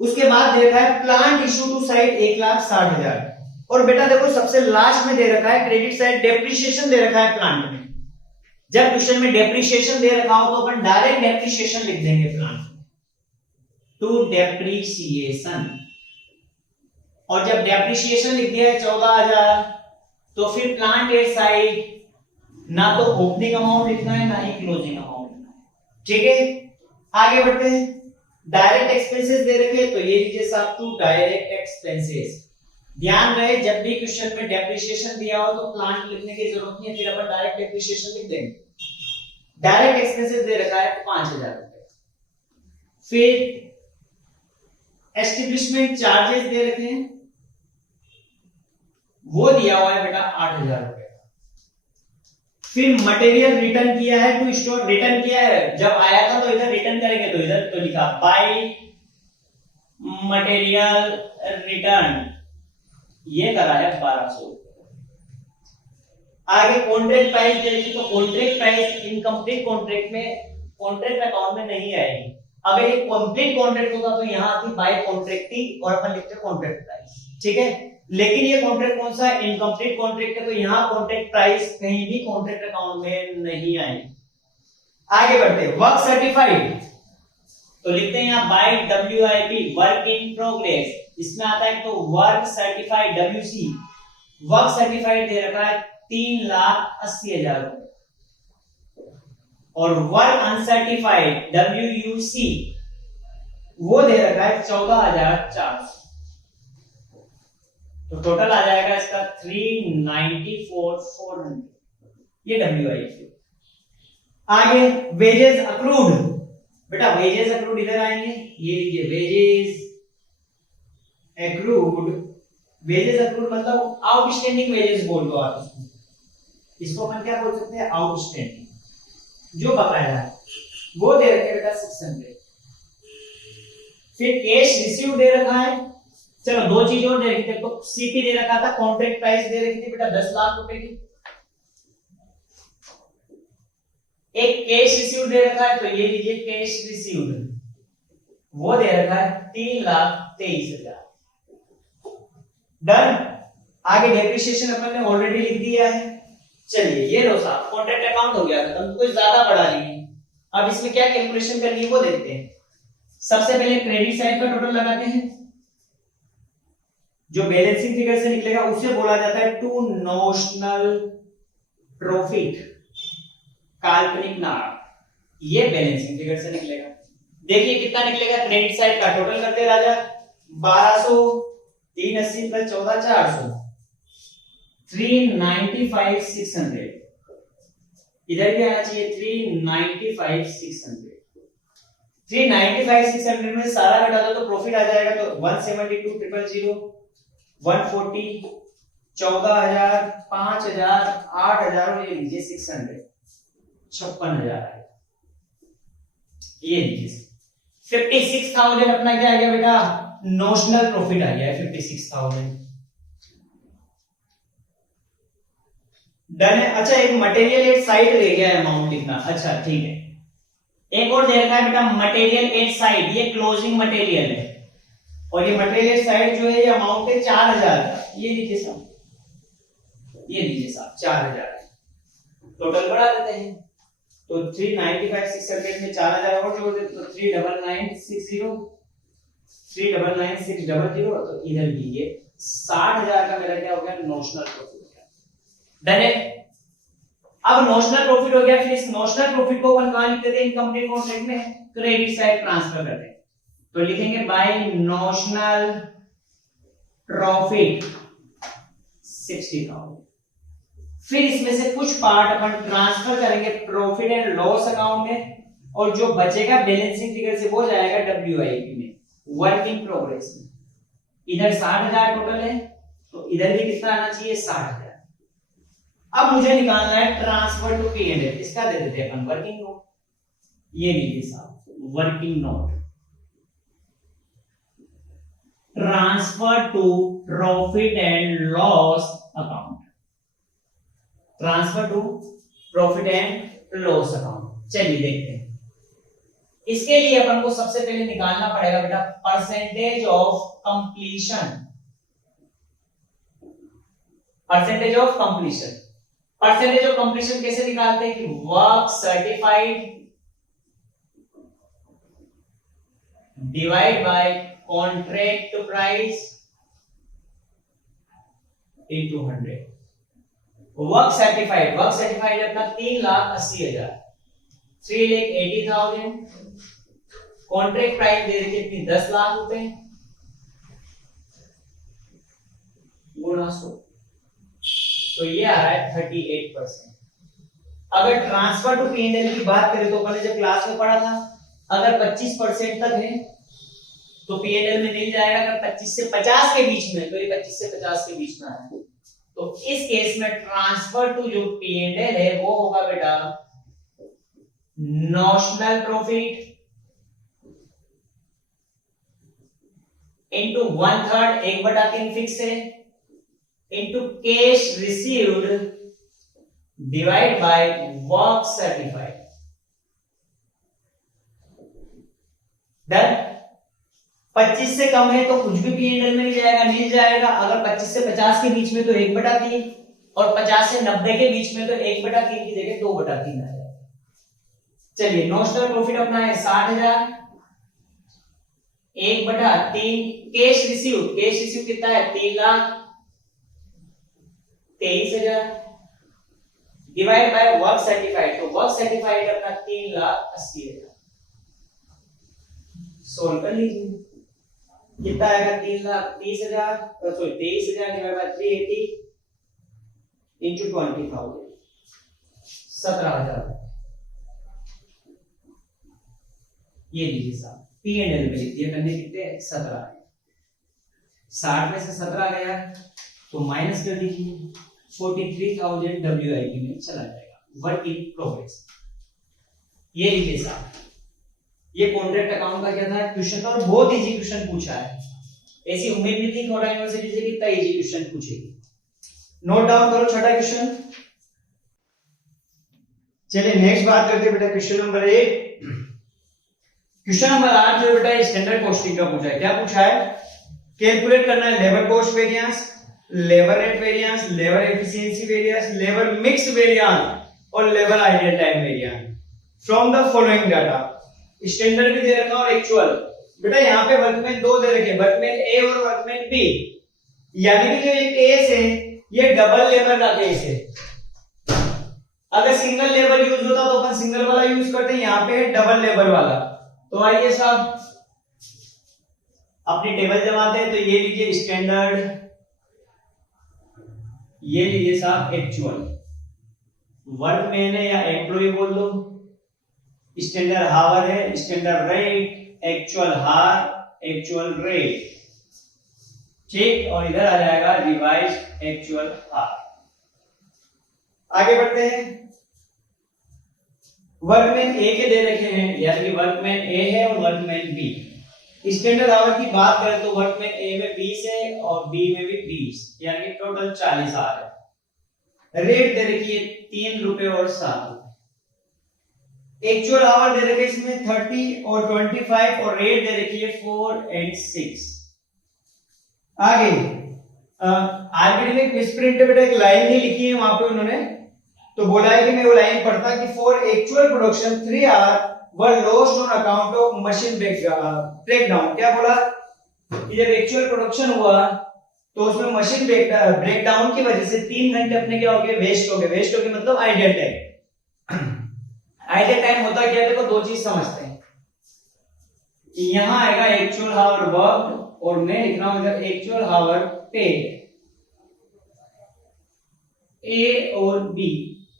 उसके बाद दे रखा है प्लांट इशू टू साइट 1,60,000। और बेटा देखो सबसे लास्ट में दे रखा है क्रेडिट साइड डेप्रिसिएशन दे रखा है प्लांट में। जब क्वेश्चन में डेप्रिसिएशन दे रखा हो तो अपन डायरेक्ट डेप्रिसिएशन लिख देंगे प्लांट में, टू डेप्रिसिएशन। और जब डेप्रिसिएशन लिख दिया है 14,000, तो फिर प्लांट एट साइड ना तो ओपनिंग अमाउंट लिखना है ना ही क्लोजिंग अमाउंट लिखना है। ठीक है, आगे बढ़ते हैं। डायरेक्ट एक्सपेंसेस दे रखे, तो ये लीजिए साहब टू डायरेक्ट एक्सपेंसेस। ध्यान रहे जब भी क्वेश्चन में डेप्रिसिएशन दिया हो तो प्लांट लिखने की जरूरत नहीं है, फिर अपन डायरेक्ट डेप्रिसिएशन लिख देंगे। डायरेक्ट एक्सपेंसेस दे रखा है 5,000 रुपए। फिर एस्टेब्लिशमेंट चार्जेस दे रखे हैं, वो दिया हुआ है बेटा 8,000 रुपए। फिर मटेरियल रिटर्न किया है टू स्टोर, रिटर्न किया है, जब आया था तो इधर रिटर्न करेंगे, तो इधर तो लिखा बाय मटेरियल रिटर्न, ये करा है 1,200। आगे कॉन्ट्रैक्ट प्राइस दे रखी, तो कॉन्ट्रैक्ट प्राइस इनकम्प्लीट कॉन्ट्रैक्ट में, कॉन्ट्रैक्ट अकाउंट में नहीं आएगी। अगर ये कंप्लीट कॉन्ट्रैक्ट होता तो यहां आती बाय कॉन्ट्रैक्टी और अपन लिखते कॉन्ट्रैक्ट प्राइस। ठीक है, लेकिन ये कॉन्ट्रैक्ट कौन सा है, इनकम्प्लीट कॉन्ट्रैक्ट है, तो यहां कॉन्ट्रैक्ट प्राइस कहीं भी कॉन्ट्रैक्ट अकाउंट में नहीं आएगी। आगे बढ़ते हैं, वर्क सर्टिफाइड, तो लिखते हैं यहां by WIP, work in progress, इसमें आता है तो work certified WC। Work certified दे रखा है 3,80,000 रुपए। और वर्क अनसर्टिफाइड WUC वो दे रखा है 14,400। तो टोटल आ जाएगा इसका 394,400, ये WIP। आगे वेजेस अक्रूड, बेटा वेजेस अक्रूड इधर आएंगे, ये लीजिए वेजेस अक्रूड। वेजेस अक्रूड मतलब आउटस्टैंडिंग वेजेस बोल दो आप इसको अपन क्या बोल सकते हैं, आउटस्टैंडिंग, जो बकाया है वो दे रखे बेटा 600। फिर कैश रिसीव दे रखा है, चलो दो चीज और दे रखी थी, तो सीपी दे रखा था, कॉन्ट्रैक्ट प्राइस दे रखी थी बेटा 10 लाख रुपए की। एक कैश रिसीव दे रखा है, तो ये लीजिए कैश रिसीव्ड, वो दे रखा है 3,23,000। डन। आगे डेप्रिसिएशन अपन ने ऑलरेडी लिख दिया है। चलिए ये लो साहब, कॉन्ट्रैक्ट अकाउंट हो गया खत्म, कुछ ज्यादा बड़ा नहीं है। अब इसमें क्या कैलकुलेशन करनी है वो देखते हैं। सबसे पहले क्रेडिट साइड का टोटल लगाते हैं। जो बैलेंसिंग फिगर से निकलेगा उसे बोला जाता है टू नोशनल प्रॉफिट, काल्पनिक नाम। ये बैलेंसिंग फिगर से निकलेगा। देखिए कितना निकलेगा, क्रेडिट साइड का टोटल करते राजा, 1200, 380 प्लस 14, 400, 395,600। इधर भी आना चाहिए 395,600। 395,600 में सारा घटा दो तो प्रॉफिट आ जाएगा, तो 172,000, 140, 14,000, 5,000, 8,000 और ये लीजिए 600, 56,000 है। ये लीजिए 56,000 अपना क्या आ गया बेटा, नोशनल प्रॉफिट आ गया 56,000। डन है। अच्छा एक मटेरियल एट साइड रह गया है अमाउंट लिखना। अच्छा ठीक है, एक और दे रखा है बेटा मटेरियल एट साइड, ये क्लोजिंग मटेरियल है और ये मटेरियल साइड जो है ये अमाउंट है 4,000 का। ये लीजिए साहब, ये लीजिए साहब 4,000 है। टोटल बढ़ा देते हैं तो 395,600 में 4,000 और जोड़ देते तो 399,600, 399,600। तो इधर भी ये 60,000 का मेरा क्या हो गया, नोशनल प्रॉफिट हो गया। डन है। अब नोशनल प्रॉफिट हो गया, फिर इस नोशनल प्रॉफिट को अपन कहां लिखते थे, इनकम टैक्स कॉन्ट्रैक्ट में क्रेडिट साइड ट्रांसफर करते हैं। तो लिखेंगे बाय नोशनल प्रॉफिट 60,000। फिर इसमें से कुछ पार्ट अपन ट्रांसफर करेंगे प्रॉफिट एंड लॉस अकाउंट में, और जो बचेगा बैलेंसिंग फिगर से वो जाएगा WIP में, वर्क इन प्रोग्रेस में। इधर 60,000 टोटल है तो इधर भी कितना आना चाहिए, 60,000। अब मुझे निकालना है ट्रांसफर टू P&L, इसका दे देते हैं अपन वर्किंग नोट। ये लीजिए साहब working note, transfer to profit and loss account, transfer to profit and loss account. चलिए देखते हैं। इसके लिए अपन को सबसे पहले निकालना पड़ेगा बेटा percentage of completion, percentage of completion. Percentage of completion कैसे निकालते हैं कि work certified divide by contract price into 100। Work certified अपना 3,80,000, 3,80,000। कॉन्ट्रैक्ट प्राइस दे रही कितनी, 10 लाख रुपए गुणा 100, तो ये आ रहा है 38%। अगर ट्रांसफर टू P&L की बात करें तो पहले जब क्लास में पढ़ा था, अगर 25% तक है तो P&L में मिल जाएगा, अगर 25 से 50 के बीच में, तो ये 25 से 50 के बीच में है, तो इस केस में ट्रांसफर टू जो P&L है वो होगा बेटा नोशनल प्रॉफिट इंटू 1/3, 1/3 फिक्स है, into cash received divide by work certified. Done. 25 से कम है तो कुछ भी P&L में मिल जाएगा। अगर 25 से 50 के बीच में तो 1/3, और 50 से 90 के बीच में तो 1/3 की जगह 2/3 आ जाएगा। चलिए नोशनल प्रॉफिट अपना है 60,000, 1/3 कैश रिसीव कितना है, 3,23,000 डिवाइड बाय वर्क सर्टिफाइड, तो वर्क सर्टिफाइड अपना 3,80,000। सोल्व कर लीजिए कितना आएगा, 3,30,000 सॉरी 23,000 डिवाइड बाय 380 इनटू 20,000, 17,000। ये लीजिए साहब P&L में लिख दिया, करने कितने 17 है। 60 में से 17 गया तो माइनस कर दीजिए, 43,000 WIP में चला जाएगा, वर्क इन प्रोग्रेस। ये लीजिए साहब, ये कॉन्ट्रैक्ट अकाउंट का क्या था, क्वेश्चन था और बहुत इजी क्वेश्चन पूछा है। ऐसी उम्मीद नहीं थी नोएडा यूनिवर्सिटी से कितना इजी क्वेश्चन पूछेगी। नोट डाउन करो छठा क्वेश्चन। चलिए नेक्स्ट बात करते हैं बेटा क्वेश्चन नंबर 8। क्वेश्चन नंबर 8 जो बेटा स्टैंडर्ड कॉस्टिंग का पूछा है। क्या पूछा है? कैलकुलेट करना है labour cost variance, labour rate variance, labour efficiency variance, labour mix variance और labour ideal time variance from the following data. Standard भी दे रखा और एक्चुअल। बेटा यहाँ पे वर्कमैन दो दे रखे, वर्कमैन ए और वर्कमैन बी, यानी कि जो ये केस है ये डबल लेबर का केस है। अगर सिंगल लेबर यूज होता तो अपन सिंगल वाला यूज करते हैं, यहाँ पे है डबल लेबर वाला। तो आइए साहब अपनी टेबल जमाते हैं। तो ये लीजिए स्टैंडर्ड, ये लीजिए साहब एक्चुअल। वर्कमैन है या एम्प्लॉय बोल दो, स्टैंडर्ड हावर है, स्टैंडर्ड रेट, एक्चुअल हार, एक्चुअल रेट, ठीक। और इधर आ जाएगा रिवाइज्ड एक्चुअल हार। आगे बढ़ते हैं। वर्कमैन ए के दे रखे हैं, यानी कि वर्कमैन ए है और वर्कमैन बी। स्टैंडर्ड आवर की बात करें तो वर्कमैन ए में 20 है और बी में भी 20, यानी कि टोटल 40 आवर है। रेट दे रखी है 3 रुपए और 7 रुपए। एक्चुअल आवर दे रखे इसमें 30 और 25 और रेट दे रखी है 4 और 6। आगे आरबीडी में क्विज प्रिंट बेटा एक लाइन ही लिखी है वहां पे उन्होंने, तो बोला है कि मैं वो लाइन पढ़ता कि for actual production 3 hour were lost on account of machine breakdown. क्या बोला कि जब एक्चुअल प्रोडक्शन हुआ तो उसमें मशीन ब्रेकडाउन की वजह से 3 घंटे अपने क्या हो गए, वेस्ट हो गए। वेस्ट हो गए मतलब आइडियल टाइम। आइडियल टाइम होता क्या है, देखो दो चीज समझते हैं। यहां आएगा एक्चुअल हावर वर्क और मैं लिख रहा हूं इधर एक्चुअल हावर पेड, ए और बी।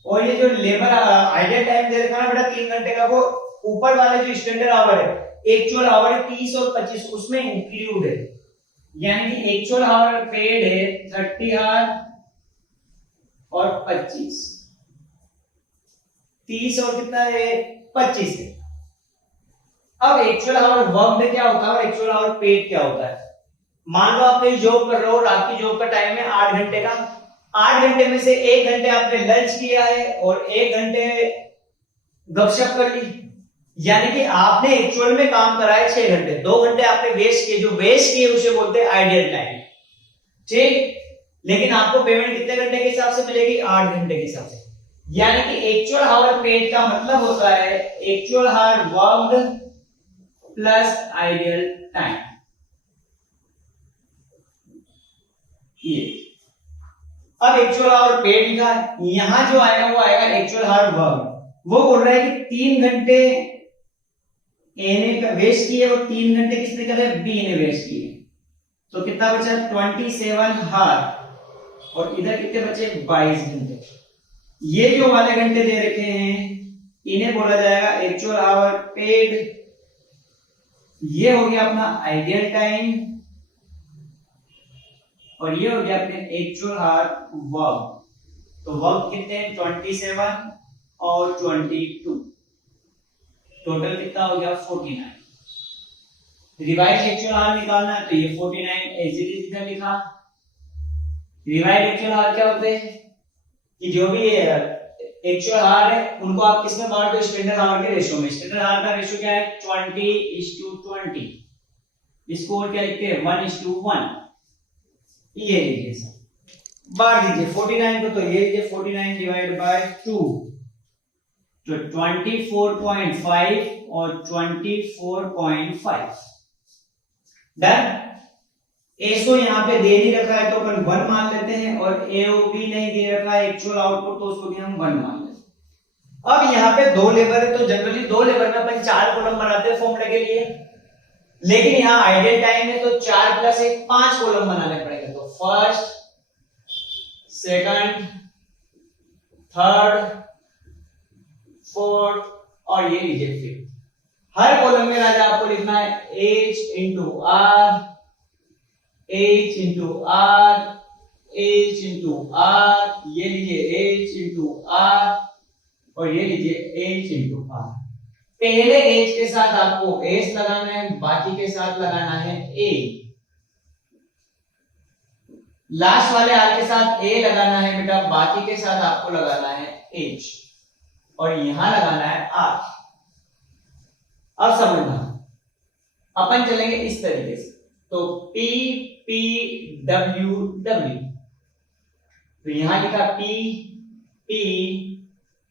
और ये जो लेबर आइडियल टाइम दे रखा है बेटा 3 घंटे का, वो ऊपर वाले जो स्टैंडर्ड आवर है एक्चुअल आवर 30 और 25 उसमें इंक्लूड है, यानी कि एक्चुअल आवर पेड है 30 आवर और 25, 30 और कितना है 25 है। अब एक्चुअल आवर वर्क क्या होता है और एक्चुअल आवर पेड क्या होता है? मान लो आप कहीं जॉब कर रहे हो, रात की जॉब का टाइम है 8 घंटे का, 8 घंटे में से 1 घंटे आपने लंच किया है और 1 घंटे गपशप कर ली, यानी कि आपने एक्चुअल में काम करा है 6 घंटे, 2 घंटे आपने वेस्ट किए। जो वेस्ट किए उसे बोलते हैं आइडियल टाइम, ठीक। लेकिन आपको पेमेंट कितने घंटे के हिसाब से मिलेगी? 8 घंटे के हिसाब से। यानी कि एक्चुअल आवर पेड का मतलब होता है actual our worked plus ideal time. ये अब एक्चुअल आवर पेड लिखा है, यहां जो आएगा वो आएगा एक्चुअल आवर वर्क। वो बोल रहा है कि 3 घंटे ए ने वेस्ट किए और 3 घंटे किसने करे? बी ने वेस्ट किए। तो कितना बचा? 27 हार और इधर कितने बचे? 22 घंटे। ये जो वाले घंटे दे रखे हैं इन्हें बोला जाएगा एक्चुअल आवर पेड। ये हो गया अपना आइडियल टाइम और ये हो गया अपने एक्चुअल आवर वर्क। तो वर्क कितने हैं? 27 और 22, टोटल कितना हो गया? 49। रिवाइज एक्चुअल आवर निकालना है तो ये 49 एज इट इज इधर लिखा। रिवाइज एक्चुअल आवर क्या होते हैं कि जो भी एक्चुअल आवर है उनको आप किसमें बांट दो? स्टैंडर्ड आवर के रेशियो में। स्टैंडर्ड आवर का रेशियो क्या है? 20:20। इसको और क्या लिखते हैं? 1:1। ये लीजिए सर, बांट दीजिए 49 को, तो ये लीजिए 49 डिवाइड बाय 2, तो 24.5 और 24.5 डन। एसओ यहाँ पे दे नहीं रखा है तो अपन 1 मान लेते हैं और एओबी नहीं दे रखा है एक्चुअल आउटपुट, तो उसको भी हम 1 मान लेते हैं। अब यहाँ पे 2 लेबर है तो जनरली 2 लेबर में अपन 4 कॉलम बनाते हैं फॉर्मूले के लिए, लेकिन यहाँ आइडियल टाइम है तो 4 + 1 5 कॉलम बनाने पड़ेगा। तो फर्स्ट, सेकंड, थर्ड, फोर्थ और ये लीजिए फिफ्थ। हर कॉलम में राजा आपको लिखना है H into R, H into R, H into R, ये लीजिए H इंटू आर और ये लीजिए H इंटू आर। पहले H के साथ आपको S लगाना है, बाकी के साथ लगाना है A। लास्ट वाले R के साथ A लगाना है बेटा, बाकी के साथ आपको लगाना है H और यहां लगाना है R। अब समझना, अपन चलेंगे इस तरीके से, तो P P W W, तो यहां लिखा P P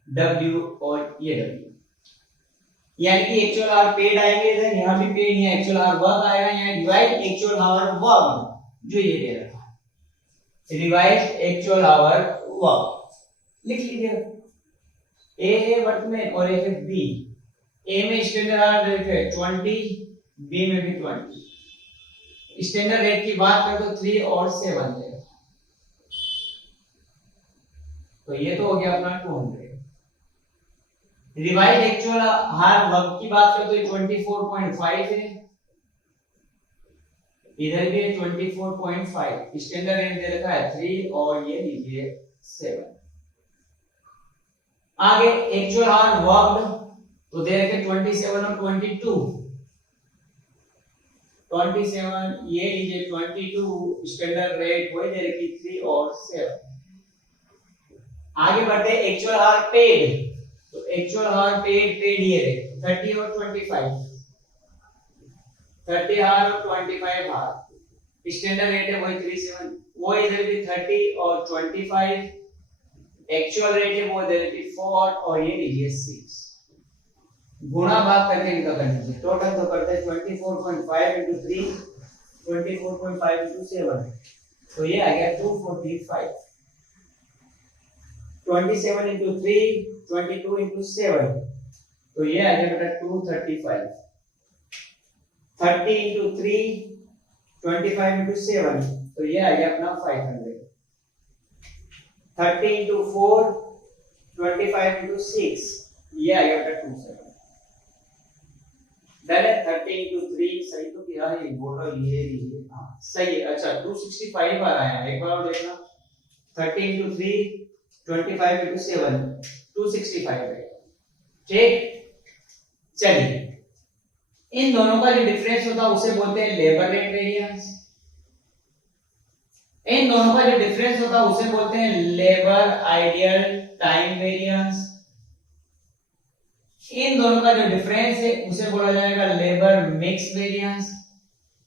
W और ये W, यानी कि एक्चुअल आवर पेड आएंगे इधर, यहां भी पेड, यहाँ एक्चुअल आवर वर्क आएगा, यहाँ डिवाइड एक्चुअल आवर वर्क जो ये दे रखा है, डिवाइड एक्चुअल आवर वर्क लिख लीजिए। ए है वर्कमैन और एक है बी, ए में स्टैंडर्ड आवर रेट है 20, बी में भी 20। स्टैंडर्ड रेट की बात करें तो 3 और 7 देगा, तो ये तो हो गया अपना 200। रिवाइज एक्चुअल हार वर्क की बात करें तो 24.5 है, इधर भी 24.5, स्टैंडर्ड रेट दे रखा है 3 और ये लीजिए 7। आगे एक्चुअल हार वर्क तो दे रखे 27 और 22, 27 ये लीजिए 22, स्टैंडर्ड रेट वही दे रखी 3 और 7। आगे बढ़ते हैं एक्चुअल हार पेड, तो एक्चुअल हार पेड ये रहे 30 और 25, 30 हार और 25 हार, स्टैंडर्ड रेट है वही 37, वो इधर भी 30 और 25, एक्चुअल रेट है वो इधर भी 4 और ये लीजिए 6। गुणा भाग करके इनका कर लीजिए, टोटल तो करते हैं 24.5 into 3, 24.5 into 7, तो ये आ गया 245। 27 into 3, 22 into 7, तो ये आ गया बेटा 235। 30 into 3, 25 into 7, तो ये आ गया अपना 500। 30 into 4, 25 into 6, ये आ गया बेटा 27। डन है। 30 into 3 सही तो किया है, बोलो ये लीजिए, हाँ सही है। अच्छा 265 आ रहा है, एक बार और देखना। 30 into 3, 25 into 7, 265 है, ठीक। चलिए इन दोनों का जो डिफरेंस होता है उसे बोलते हैं लेबर रेट वेरिएंस, इन दोनों का जो डिफरेंस होता है उसे बोलते हैं लेबर आइडियल टाइम वेरिएंस, इन दोनों का जो डिफरेंस है उसे बोला जाएगा लेबर मिक्स वेरिएंस,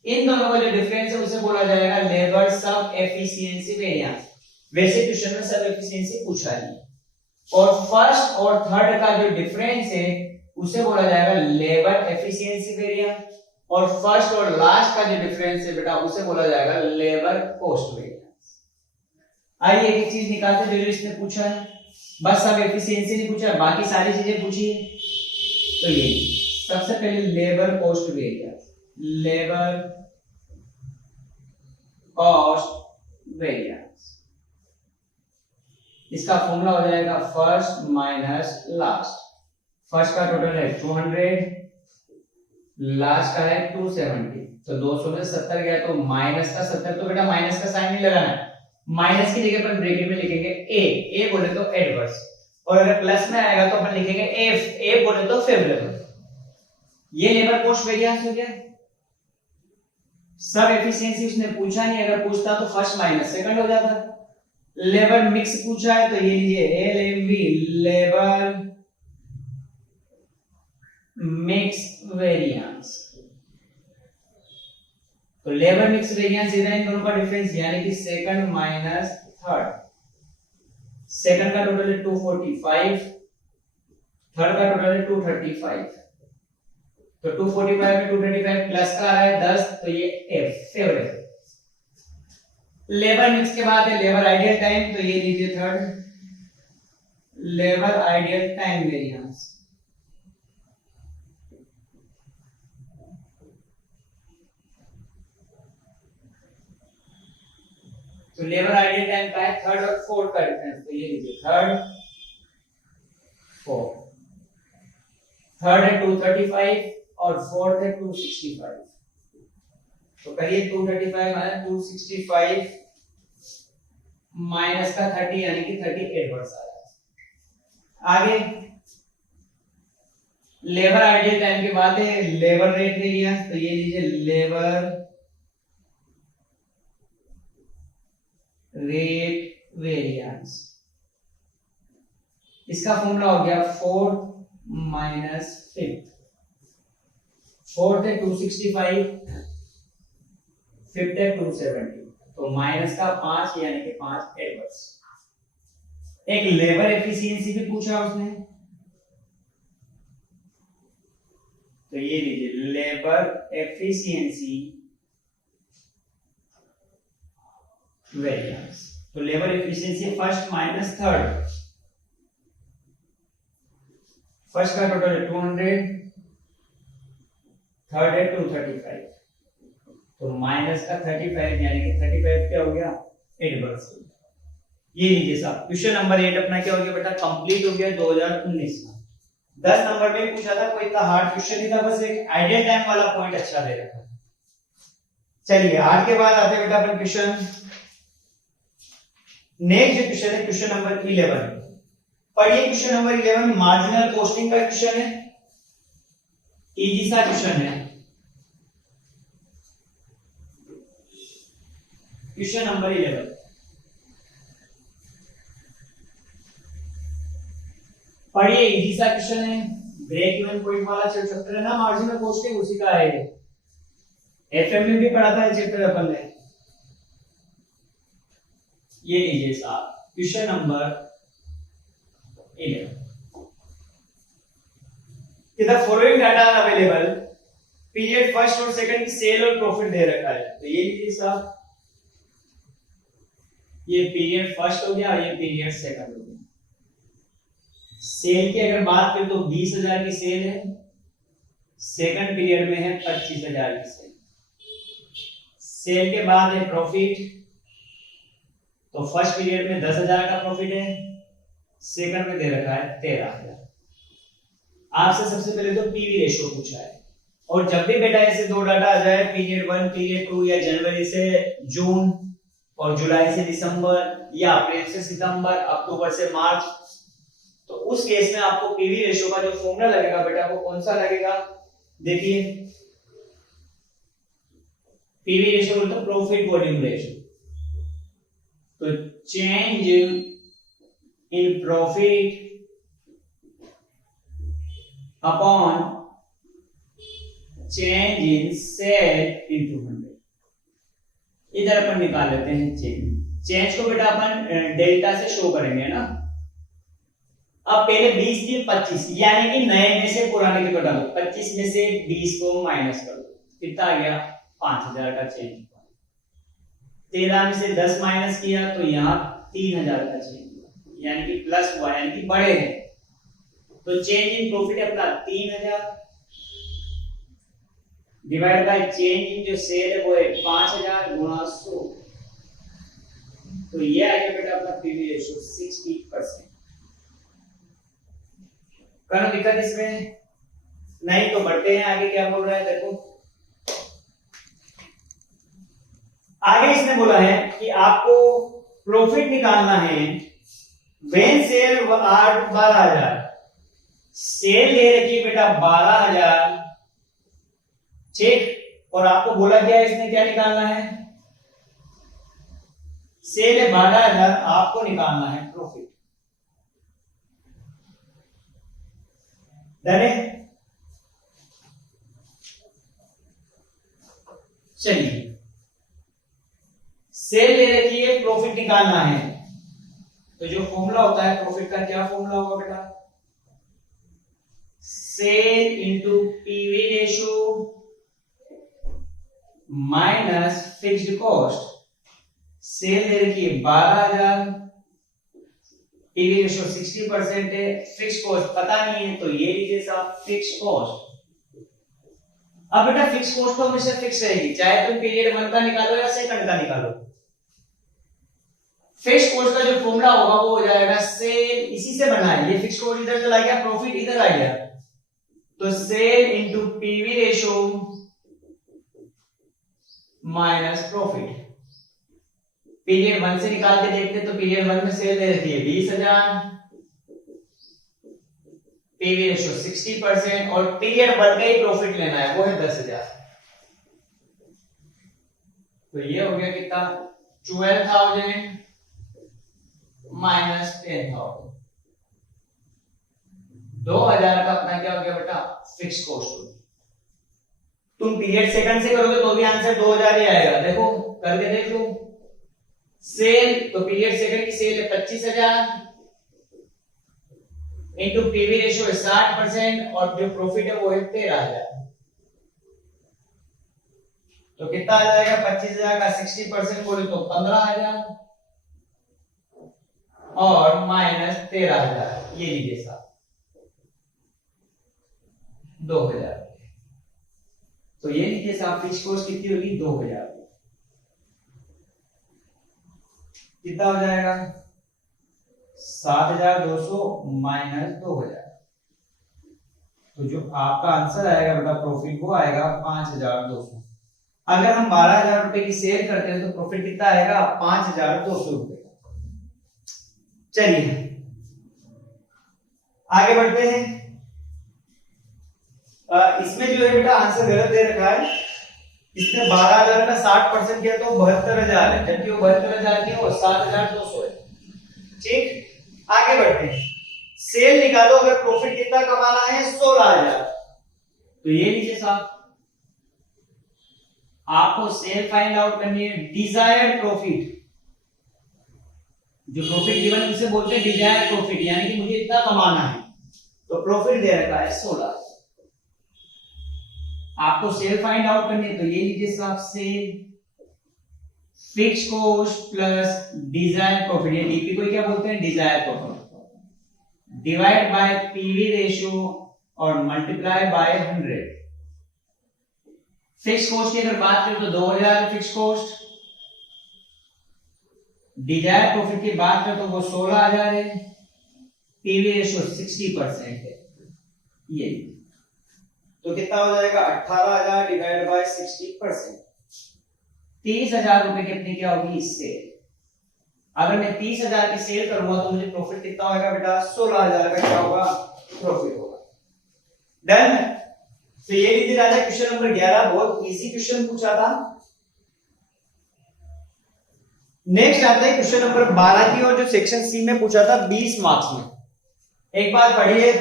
इन दोनों का जो डिफरेंस है उसे बोला जाएगा लेबर सब एफिशिएंसी वेरिएंस। वैसे क्वेश्चन में सब एफिशिएंसी पूछा है, और फर्स्ट और थर्ड का जो डिफरेंस है उसे बोला जाएगा लेबर एफिशिएंसी वेरिएंस, और फर्स्ट और लास्ट का जो डिफरेंस है बेटा उसे बोला जाएगा लेबर कॉस्ट वेरिएंस। आइए एक एक चीज निकालते जो इसने पूछा है, बस सब एफिशिएंसी नहीं पूछा, बाकी सारी चीजें पूछी है। तो ये सबसे पहले labour cost variance, labour cost variance, इसका फॉर्मूला हो जाएगा फर्स्ट माइनस लास्ट। फर्स्ट का टोटल है 200, लास्ट का है 270, तो 200 में 70 गया तो माइनस का 70, तो बेटा माइनस का साइन नहीं लगाना है, माइनस की जगह पर ब्रैकेट में लिखेंगे ए बोले तो एडवर्स, और अगर प्लस में आएगा तो अपन लिखेंगे एफ, ए बोले तो फेवरेबल। ये लेबर कॉस्ट वेरिएंस हो गया। सब एफिशिएंसी उसने पूछा नहीं, अगर पूछता तो फर्स्ट माइनस सेकंड हो जाता। लेबर मिक्स पूछा है तो ये लीजिए एलएमवी, लेबर मिक्स वेरिएंस, तो लेबर मिक्स वेरिएंस इधर इन दोनों का डिफरेंस यानी कि सेकंड माइनस थर्ड। सेकंड का टोटल है 245, थर्ड का टोटल है 235, तो 245 में 235 प्लस का आ रहा है 10, तो ये एफ फेवरेबल। लेबर मिक्स के बाद है लेबर आइडियल टाइम, तो ये लीजिए third, labour ideal time variance. तो लेबर आइडियल टाइम का है थर्ड और फोर्थ का डिफरेंस, तो ये लीजिए थर्ड फोर्थ। थर्ड है 235 और फोर्थ है 265, तो करिए 235 माइनस 265 माइनस का 30 यानी कि 38 वर्ड्स आ रहा है। आगे लेबर आइडियल टाइम के बाद है लेबर रेट वेरिएंस, तो ये लीजिए लेबर रेट वेरिएंस, इसका फॉर्मूला हो गया फोर्थ माइनस फिफ्थ। फोर्थ है 265, फिफ्थ है 270, तो माइनस का 5 यानी कि 5 एडवर्स। एक लेबर एफिशिएंसी भी पूछा उसने, तो ये लीजिए लेबर एफिशिएंसी वेरिएंस। तो labour efficiency first minus third, first का टोटल है 200, थर्ड है 235, तो माइनस का 35 यानी कि 35 क्या हो गया एडवर्स। ये लीजिए साहब क्वेश्चन नंबर 8 अपना क्या हो गया बेटा कंप्लीट हो गया 2019 का। 10 नंबर में पूछा था, कोई इतना हार्ड क्वेश्चन नहीं था, बस एक आइडियल टाइम वाला पॉइंट अच्छा दे रखा है। चलिए 8 के बाद आते हैं बेटा अपन क्वेश्चन, नेक्स्ट जो क्वेश्चन है क्वेश्चन नंबर 11। पढ़िए क्वेश्चन नंबर 11, मार्जिनल कॉस्टिंग का क्वेश्चन है, इजी सा क्वेश्चन है। क्वेश्चन नंबर 11, पढ़िए इजी सा क्वेश्चन है, ब्रेक इवन पॉइंट वाला चैप्टर है ना मार्जिनल कॉस्टिंग, उसी का है। एफएम में भी पढ़ा था चैप्टर अपन ने। ये लीजिए साहब question number 11, the following data are available, period first और सेकंड की सेल और प्रॉफिट दे रखा है। तो ये लीजिए साहब, ये पीरियड फर्स्ट हो गया और ये पीरियड सेकंड हो गया। सेल की अगर बात करें तो 20,000 की सेल है, सेकंड पीरियड में है 25,000 की सेल। सेल के बाद है प्रॉफिट, तो फर्स्ट पीरियड में 10,000 का प्रॉफिट है, सेकंड में दे रखा है 13,000। आपसे सबसे पहले तो पीवी रेशियो पूछा है, और जब भी बेटा ऐसे दो डाटा आ जाए पीरियड 1 पीरियड 2 या जनवरी से जून और जुलाई से दिसंबर या अप्रैल से सितंबर अक्टूबर से मार्च, तो उस केस में आपको पीवी रेशियो का जो फॉर्मूला लगेगा बेटा वो कौन सा लगेगा, देखिए पीवी रेशियो बोलते हैं प्रॉफिट वॉल्यूम रेशियो। तो change in profit upon change in sale into 100। इधर अपन निकाल लेते हैं चेंज को बेटा अपन डेल्टा से शो करेंगे ना। अब पहले 20 थी 25, यानी कि नए में से पुराने के घटा दो, 25 में से 20 को माइनस कर दो, कितना आ गया 5,000 का चेंज। 13 में से 10 माइनस किया तो यहाँ 3,000 का चेंज, यानी कि प्लस हुआ, यानी कि बड़े हैं। तो चेंज इन प्रॉफिट अपना 3,000 डिवाइड बाय चेंज इन जो सेल है वो है 5,000 गुणा 100, तो ये आएगा बेटा अपना पीवी रेशियो 60%। करो दिक्कत इसमें नहीं तो बढ़ते हैं आगे, क्या बोल रहा है देखो। आगे इसने बोला है कि आपको प्रॉफिट निकालना है व्हेन सेल आर 12,000, सेल ले रखी बेटा 12,000, ठीक, और आपको बोला गया इसने क्या निकालना है, सेल है 12,000, आपको निकालना है प्रॉफिट। डन है? चलिए सेल ले रखी है, प्रॉफिट निकालना है, तो जो फॉर्मूला होता है प्रॉफिट का क्या फॉर्मूला होगा बेटा, sale into PV ratio minus fixed cost. Sale ले रखी है 12,000, पीवी रेशियो 60% है, फिक्स कॉस्ट पता नहीं है, तो ये लीजिए साहब फिक्स कॉस्ट। अब बेटा फिक्स कॉस्ट तो हमेशा फिक्स रहेगी, चाहे तुम पीरियड 1 का निकालो या सेकंड का निकालो। फिक्स कॉस्ट का जो फॉर्मूला होगा वो हो जाएगा सेल, इसी से बना है, ये फिक्स कॉस्ट इधर चला गया, प्रॉफिट इधर आ गया, तो sale into PV ratio minus profit. Period 1 से निकाल के देखते तो पीरियड 1 में सेल दे रखी है 20,000, पीवी रेशियो 60%, और पीरियड 1 का ही प्रॉफिट लेना है वो है 10,000। तो ये हो गया कितना 12,000 माइनस 10,000, 2,000 का अपना क्या हो गया बेटा फिक्स कॉस्ट हो गया। तुम पीरियड सेकंड से करोगे तो भी आंसर 2000 ही आएगा। देखो करके देख लो। सेल तो पीरियड सेकंड की सेल है 25,000 इंटू पीवी रेशियो है 60% और जो प्रॉफिट है वो है 13,000। तो कितना आ जाएगा? 25,000 का 60% बोले तो 15,000 और माइनस 13,000, ये लीजिए साहब 2,000। तो ये लीजिए साहब फिक्स कॉस्ट कितनी होगी? 2,000। कितना हो जाएगा? 7,200 माइनस 2,000। तो जो आपका आंसर आएगा बेटा प्रॉफिट वो आएगा 5,200। अगर हम 12,000 रुपए की सेल करते हैं तो प्रॉफिट कितना आएगा? 5,200 रुपए। चलिए आगे बढ़ते हैं। इसमें जो है बेटा आंसर गलत दे रखा है। इसने 12,000 का 60% किया तो 72,000 है, जबकि वो 72,000 की वो 7,200 है। ठीक, आगे बढ़ते हैं। सेल निकालो, अगर प्रॉफिट कितना कमाना है? 16,000। तो ये लीजिए साहब, आपको सेल फाइंड आउट करनी है। डिजायर्ड प्रॉफिट, जो प्रॉफिट गिवन उसे बोलते हैं डिजायर्ड प्रॉफिट, यानी कि मुझे इतना कमाना है। तो प्रॉफिट दे रखा है 16। आपको सेल फाइंड आउट करनी है, तो ये लीजिए साहब sale fix cost plus desired profit, ये डीपी को क्या बोलते हैं? Desired profit, divide by PV ratio और मल्टीप्लाई बाय 100। फिक्स कॉस्ट की अगर बात करें तो 2,000 फिक्स कॉस्ट, डिजायर्ड प्रॉफिट की बात करें तो वो 16,000 है, पीवी रेशियो 60% है। ये तो कितना हो जाएगा? 18,000 डिवाइड बाय 60%, 30,000 रुपए की अपनी क्या होगी? सेल। अगर मैं 30,000 की सेल करूंगा तो मुझे प्रॉफिट कितना होगा बेटा? 16,000 का क्या होगा? प्रॉफिट होगा। डन। तो ये लीजिए राजा क्वेश्चन नंबर 11, बहुत इजी क्वेश्चन पूछा था। नेक्स्ट आता है क्वेश्चन नंबर 12 की, और जो सेक्शन सी में पूछा था 20 मार्क्स में। एक बार पढ़िए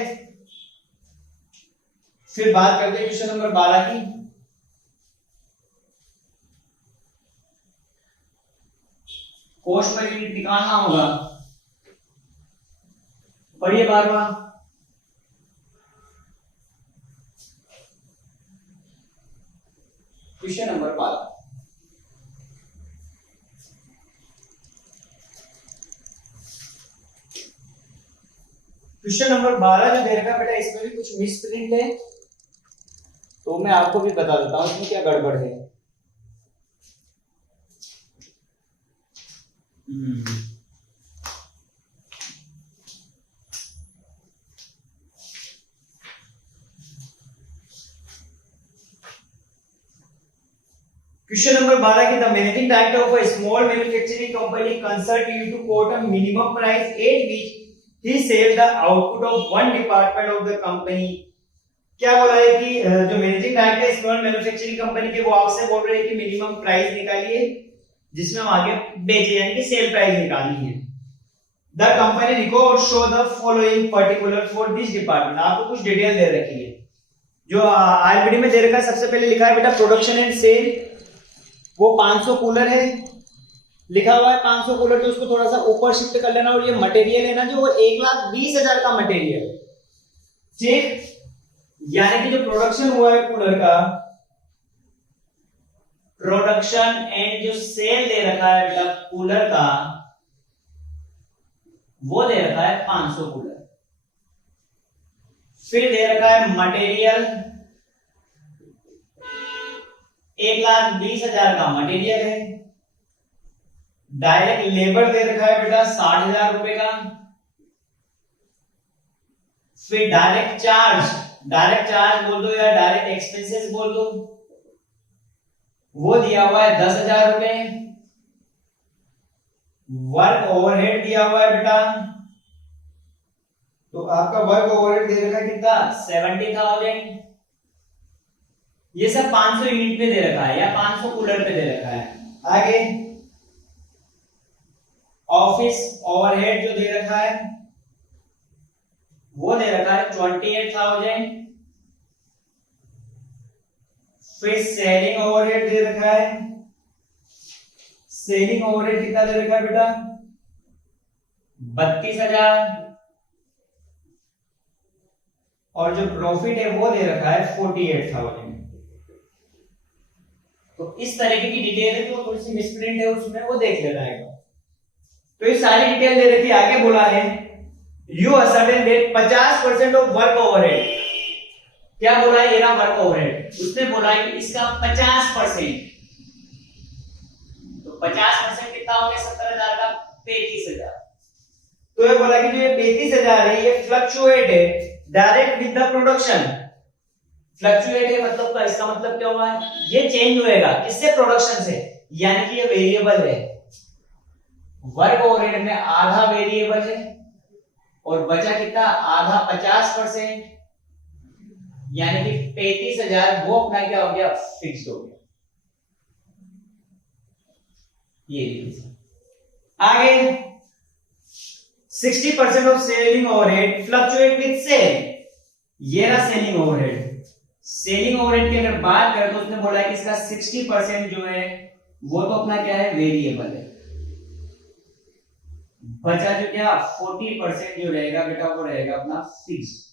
फिर बात करते हैं क्वेश्चन नंबर 12 की। कोष्ट पर यूनिट निकालना होगा, पढ़िए 12वां। Question number 12। क्वेश्चन नंबर 12 जो दे रखा बेटा, इसमें भी कुछ मिसप्रिंट है, तो मैं आपको भी बता देता हूं इसमें क्या गड़बड़ है। क्वेश्चन नंबर 12 की, the managing director of a small manufacturing company consult you to quote a minimum price at which he sell the output of one department of the company. क्या बोला है कि जो मैनेजिंग डायरेक्टर है small manufacturing company के, वो आपसे बोल रहे हैं कि मिनिमम प्राइस निकालिए जिसमें हम आगे बेचे, यानी कि सेल प्राइस निकालनी है। The company record show the following particular for this department. आपको कुछ डिटेल दे रखी है, जो आईबीडी में दे रखा है। सबसे पहले लिखा है बेटा प्रोडक्शन एंड सेल, वो 500 कूलर है लिखा हुआ है। 500 कूलर, तो उसको थोड़ा सा ऊपर शिफ्ट कर लेना, और ये मटेरियल है ना जो, वो 1,20,000 का मटेरियल, ठीक। यानी कि जो प्रोडक्शन हुआ है कूलर का, प्रोडक्शन एंड जो सेल दे रखा है बेटा कूलर का, वो दे रखा है 500 कूलर। फिर दे रखा है मटेरियल, 1,20,000 का मटेरियल है। डायरेक्ट लेबर दे रखा है बेटा 60,000 रुपए का। फिर डायरेक्ट चार्ज बोल दो या डायरेक्ट एक्सपेंसेस बोल दो, वो दिया हुआ है 10,000 रुपए। वर्क ओवरहेड दिया हुआ है बेटा, तो आपका वर्क ओवरहेड दे रखा है कितना? 70,000। ये सब 500 यूनिट पे दे रखा है या 500 कूलर पे दे रखा है। आगे ऑफिस ओवरहेड जो दे रखा है, वो दे रखा है 28,000। फिर सेलिंग ओवरहेड दे रखा है, सेलिंग ओवरहेड कितना दे रखा है बेटा 32,000, और जो प्रॉफिट है वो दे रखा है 48,000। तो इस तरीके की डिटेल है जो थोड़ी सी मिसप्रिंट है उसमें, वो देख लेना है। तो ये सारी डिटेल दे रखी है। आगे बोला है you ascertain that 50% of work overhead, क्या बोला है ये ना वर्क ओवरहेड, उसने बोला है कि इसका 50%, तो 50% कितना हो गया 70,000 का 33,000। तो ये बोला कि जो ये 33,000 है ये फ्लक्चुएट है direct with the production. Fluctuate है मतलब का इसका मतलब क्या हुआ है, ये चेंज होएगा किससे, प्रोडक्शन से, यानी कि ये वेरिएबल है। वर्क ओवरहेड में आधा वेरिएबल है और बचा कितना आधा 50%, यानी कि 33,000 वो अपना क्या हो गया फिक्स्ड हो गया। ये आगे 60% of selling overhead fluctuate with sale, ये रहा सेलिंग ओवरहेड। सेलिंग ओवरहेड की अगर बात करें तो उसने बोला है कि इसका 60% जो है वो तो अपना क्या है वेरिएबल है, बचा जो क्या 40% जो रहेगा बेटा वो रहेगा अपना फिक्स्ड।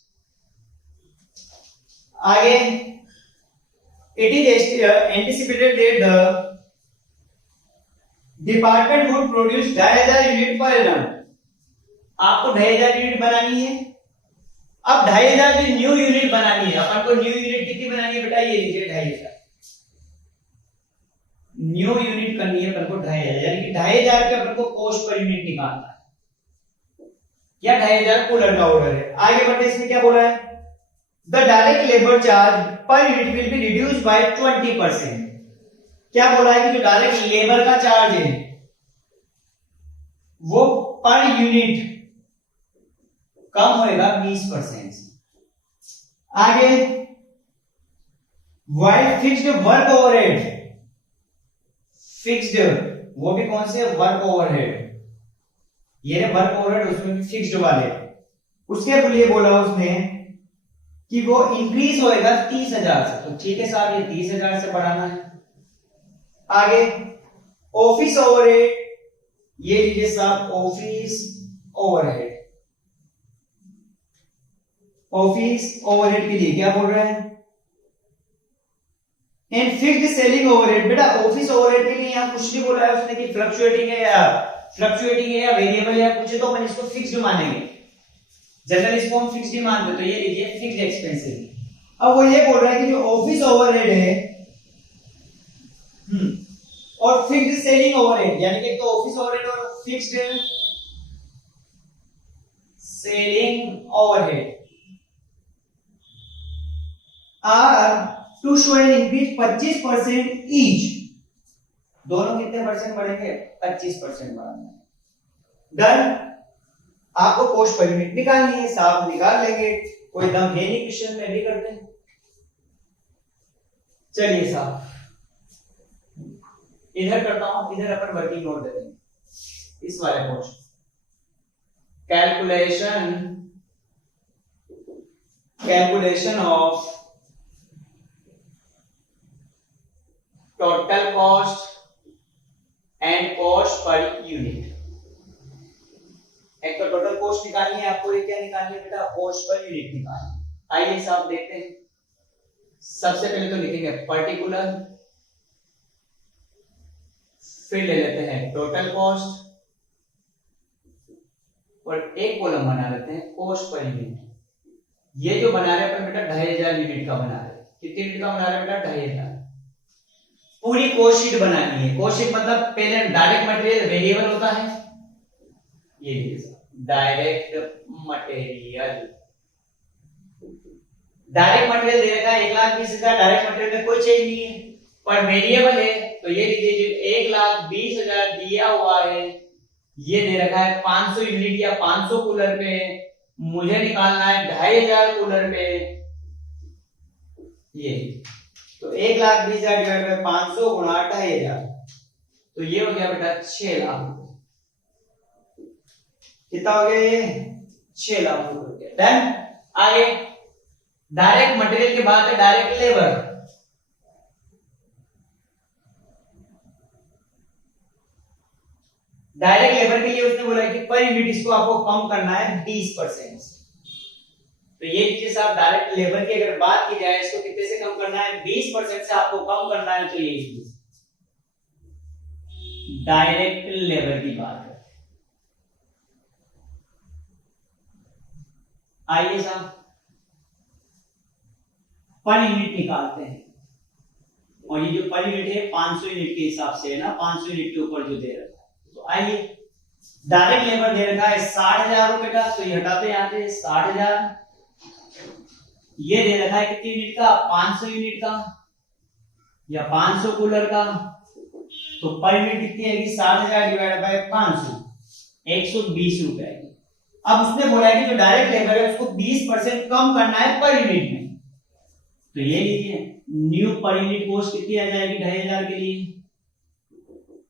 आगे it is anticipated that the department would produce 2,500 unit पर annum। आपको 2,500 यूनिट बनानी है। अब 2,500 की न्यू यूनिट बनानी है, अपन को न्यू यूनिट कितनी बनानी है बेटा, ये लीजिए 2,500 न्यू यूनिट करनी है अपन को 2,500, यानी कि 2,500 का अपन को कॉस्ट पर यूनिट निकालना है, या 2,500 कूलर का ऑर्डर है। आगे बढ़ते इसमें क्या बोला है, the direct labour charge per unit will be reduced by 20%। क्या बोला है कि जो डायरेक्ट लेबर का चार्ज है वो पर यूनिट कम होएगा 20% से। आगे while fixed work overhead, fixed वो भी कौन से वर्क ओवरहेड, ये वर्क ओवरहेड उसमें भी फिक्स्ड वाले, उसके लिए बोला उसने कि वो इंक्रीज होएगा 30,000 से। तो ठीक है साहब, ये 30,000 से बढ़ाना है। आगे ऑफिस ओवरहेड, ये लीजिए साहब ऑफिस ओवरहेड, ऑफिस ओवरहेड के लिए क्या बोल रहा है, एंड फिक्स्ड सेलिंग ओवरहेड। बेटा ऑफिस ओवरहेड के लिए यहां कुछ नहीं बोला है उसने कि फ्लक्चुएटिंग है या वेरिएबल या कुछ, तो अपन इसको फिक्स्ड मानेंगे, जनरल इसको हम फिक्स्ड ही मानते, तो ये लीजिए फिक्स्ड एक्सपेंसेस। अब वो ये बोल रहा है कि जो ऑफिस ओवरहेड है और फिक्स्ड सेलिंग ओवरहेड, यानी कि तो ऑफिस ओवरहेड और fixed selling overhead are to show an increase 25% each. दोनों कितने परसेंट बढ़ेंगे, 25% बढ़ेंगे। डन। आपको कॉस्ट पर यूनिट निकालनी है, साहब निकाल लेंगे, कोई दम है नहीं, क्वेश्चन में भी करते हैं। चलिए साहब इधर करता हूं, इधर अपन वर्किंग नोट दे देंगे इस वाले question, calculation of total cost and cost per unit. एक तो टोटल कॉस्ट निकालनी है आपको, ये क्या निकालनी है बेटा, कॉस्ट पर यूनिट निकालनी है। आइए साहब देखते हैं। सबसे पहले तो लिखेंगे पर्टिकुलर, फिर ले लेते हैं टोटल कॉस्ट, और एक कॉलम बना लेते हैं कॉस्ट पर यूनिट। ये जो बना रहे हैं अपन बेटा 2,500 यूनिट का बना रहे हैं। कितने यूनिट का बना रहे हैं बेटा, 2,500। पूरी कॉस्ट शीट बनानी है। कॉस्ट शीट मतलब पहले डायरेक्ट मटेरियल वेरिएबल होता है, ये डायरेक्ट मटेरियल, डायरेक्ट मटेरियल दे रखा है 1,20,000, डायरेक्ट मटेरियल में कोई चेंज नहीं है, पर वेरिएबल है तो ये लीजिए जो 1,20,000 दिया हुआ है ये दे रखा है 500 यूनिट या 500 कूलर पे, मुझे निकालना है 2,500 कूलर पे। ये तो 1,20,000 डिवाइड बाय 500 गुणा 2,500, तो ये हो गया बेटा 6 लाख। कितना हो गया ये, 6 लाख हो गया। डन। आगे डायरेक्ट मटेरियल के बाद है डायरेक्ट लेबर। डायरेक्ट लेबर के लिए उसने बोला कि पर यूनिट इसको आपको कम करना है 20% से। तो ये लीजिए साहब, डायरेक्ट लेबर की अगर बात की जाए इसको कितने से कम करना है, 20% से आपको कम करना है। तो ये लीजिए डायरेक्ट लेबर की बात है। आइए साहब पर यूनिट निकालते हैं, और ये जो पर यूनिट है 500 यूनिट के हिसाब से है ना, 500 यूनिट के ऊपर जो दे रखा है। तो आइए डायरेक्ट लेबर दे रखा है 60,000 रुपए का, तो ये हटाते हैं यहाँ से 60,000। ये दे रखा है कितनी यूनिट का, 500 यूनिट का या 500 कूलर का। तो पर यूनिट कितनी आएगी, 60,000 डिवाइड बाय 500, 120 रुपए आएगी। अब उसने बोला है कि जो डायरेक्ट लेबर है उसको 20% कम करना है पर यूनिट में। तो ये लीजिए न्यू पर यूनिट कॉस्ट कितनी आ जाएगी 2,500 के लिए,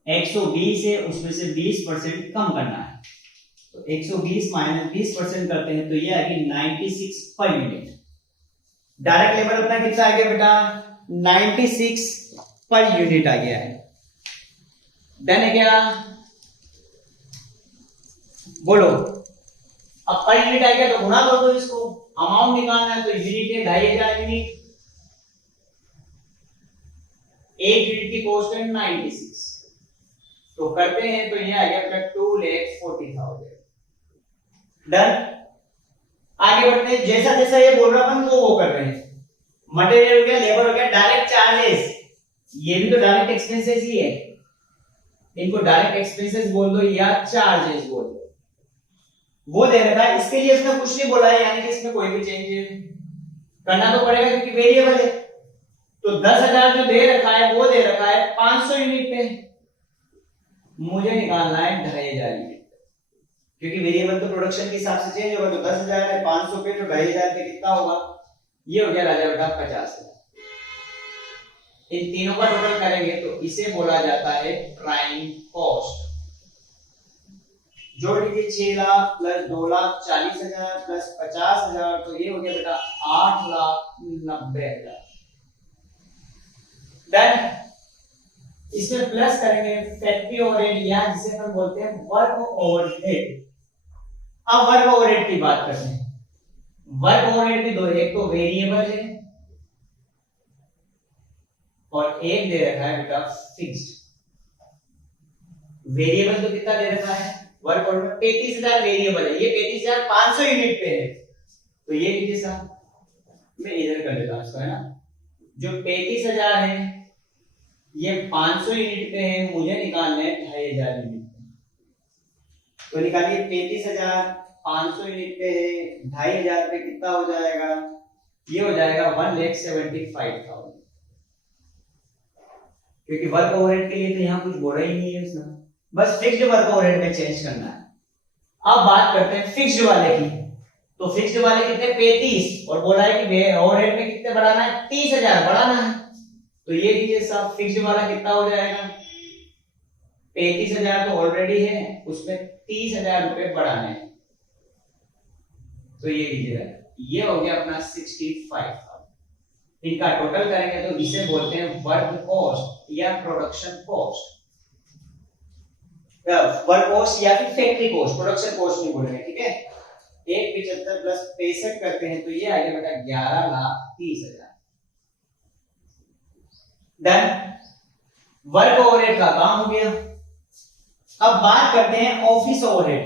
120 है उसमें से 20% कम करना है। तो 120 माइनस 20% करते हैं तो ये आएगी 96 पर यूनिट। डायरेक्ट लेबर अपना कितना आ गया बेटा, 96 पर यूनिट आ गया है। डन है क्या, बोलो। अब पर यूनिट आ गया तो गुणा कर दो इसको, अमाउंट निकालना है। तो यूनिट है 2,500 यूनिट, एक यूनिट की कॉस्ट है 96, तो करते हैं तो ये आ गया अपना 2,40,000। डन। आगे बढ़ते हैं, जैसा जैसा ये बोल रहा अपन तो वो कर रहे हैं। मटेरियल हो गया, लेबर हो गया, डायरेक्ट चार्जेस, ये भी तो डायरेक्ट एक्सपेंसेस ही है, इनको डायरेक्ट एक्सपेंसेस बोल दो या चार्जेस बोल दो। वो दे रखा है, इसके लिए इसने कुछ नहीं बोला है, यानी कि इसमें कोई भी चेंज करना तो पड़ेगा क्योंकि वेरिएबल है। तो 10,000 जो दे रखा है वो दे रखा है 500 यूनिट पे, मुझे निकालना है 2,500 यूनिट, क्योंकि वेरिएबल तो प्रोडक्शन के हिसाब से चेंज होगा। तो 10,000 है 500 पे, तो 2,500 पे कितना होगा, ये हो गया राजा बेटा 50,000। इन तीनों का टोटल करेंगे तो इसे बोला जाता है प्राइम कॉस्ट। जोड़ लीजिए 6 लाख प्लस 2,40,000 प्लस 50,000, तो ये हो गया बेटा 8,90,000। डन। इसमें प्लस करेंगे फैक्ट्री ओवरहेड या जिसे हम बोलते हैं वर्क ओवरहेड। अब वर्क ओवरहेड की बात करते हैं। वर्क ओवरहेड भी दो, एक तो वेरिएबल है और एक दे रखा है बेटा फिक्स्ड। वेरिएबल तो कितना दे रखा है, वर्क ओवरहेड में 35,000 वेरिएबल है, ये 35,500 यूनिट पे है। तो ये लीजिए साहब, मैं इधर कर देता हूं इसको, है ना। जो 35,000 है ये 500 यूनिट पे है, मुझे निकालना है 2,500 यूनिट पे। तो निकालिए 35,000 500 यूनिट पे है, 2,500 पे कितना हो जाएगा, ये हो जाएगा 1,75,000। क्योंकि वर्क ओवरहेड के लिए तो यहाँ कुछ बोला ही नहीं है उसने, बस फिक्स्ड वर्क ओवरहेड में चेंज करना है। अब बात करते हैं फिक्स्ड वाले की। तो फिक्स्ड वाले कितने 35, और बोला है कि ओवरहेड में कितने बढ़ाना है, 30,000 बढ़ाना है। तो ये लीजिए साहब फिक्स्ड वाला कितना हो जाएगा, 35,000 तो ऑलरेडी है, उसमें 30,000 रुपए बढ़ाने हैं। तो ये लीजिएगा, ये हो गया अपना 65,000। इनका टोटल करेंगे तो इसे बोलते हैं वर्क कॉस्ट या प्रोडक्शन कॉस्ट। वर्क कॉस्ट या फिर फैक्ट्री कॉस्ट, प्रोडक्शन कॉस्ट नहीं बोलेंगे, ठीक है। 175 प्लस 65 करते हैं तो ये आ गया बेटा 11,30,000। डन। वर्क ओवरहेड का काम हो गया। अब बात करते हैं ऑफिस ओवरहेड।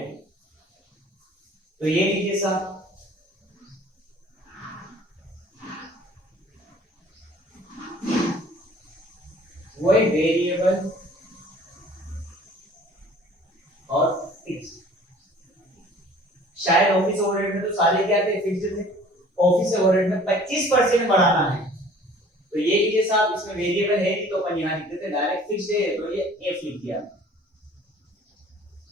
तो ये लीजिए साहब, वही वेरिएबल और फिक्स्ड। शायद ऑफिस ओवरहेड में तो सारे क्या थे, फिक्स्ड थे। ऑफिस ओवरहेड में 25% बढ़ाना है। तो ये लीजिए साहब, इसमें वेरिएबल है नहीं तो अपन यहां लिख देते, डायरेक्ट फिक्स्ड है तो ये एफ लिख दिया।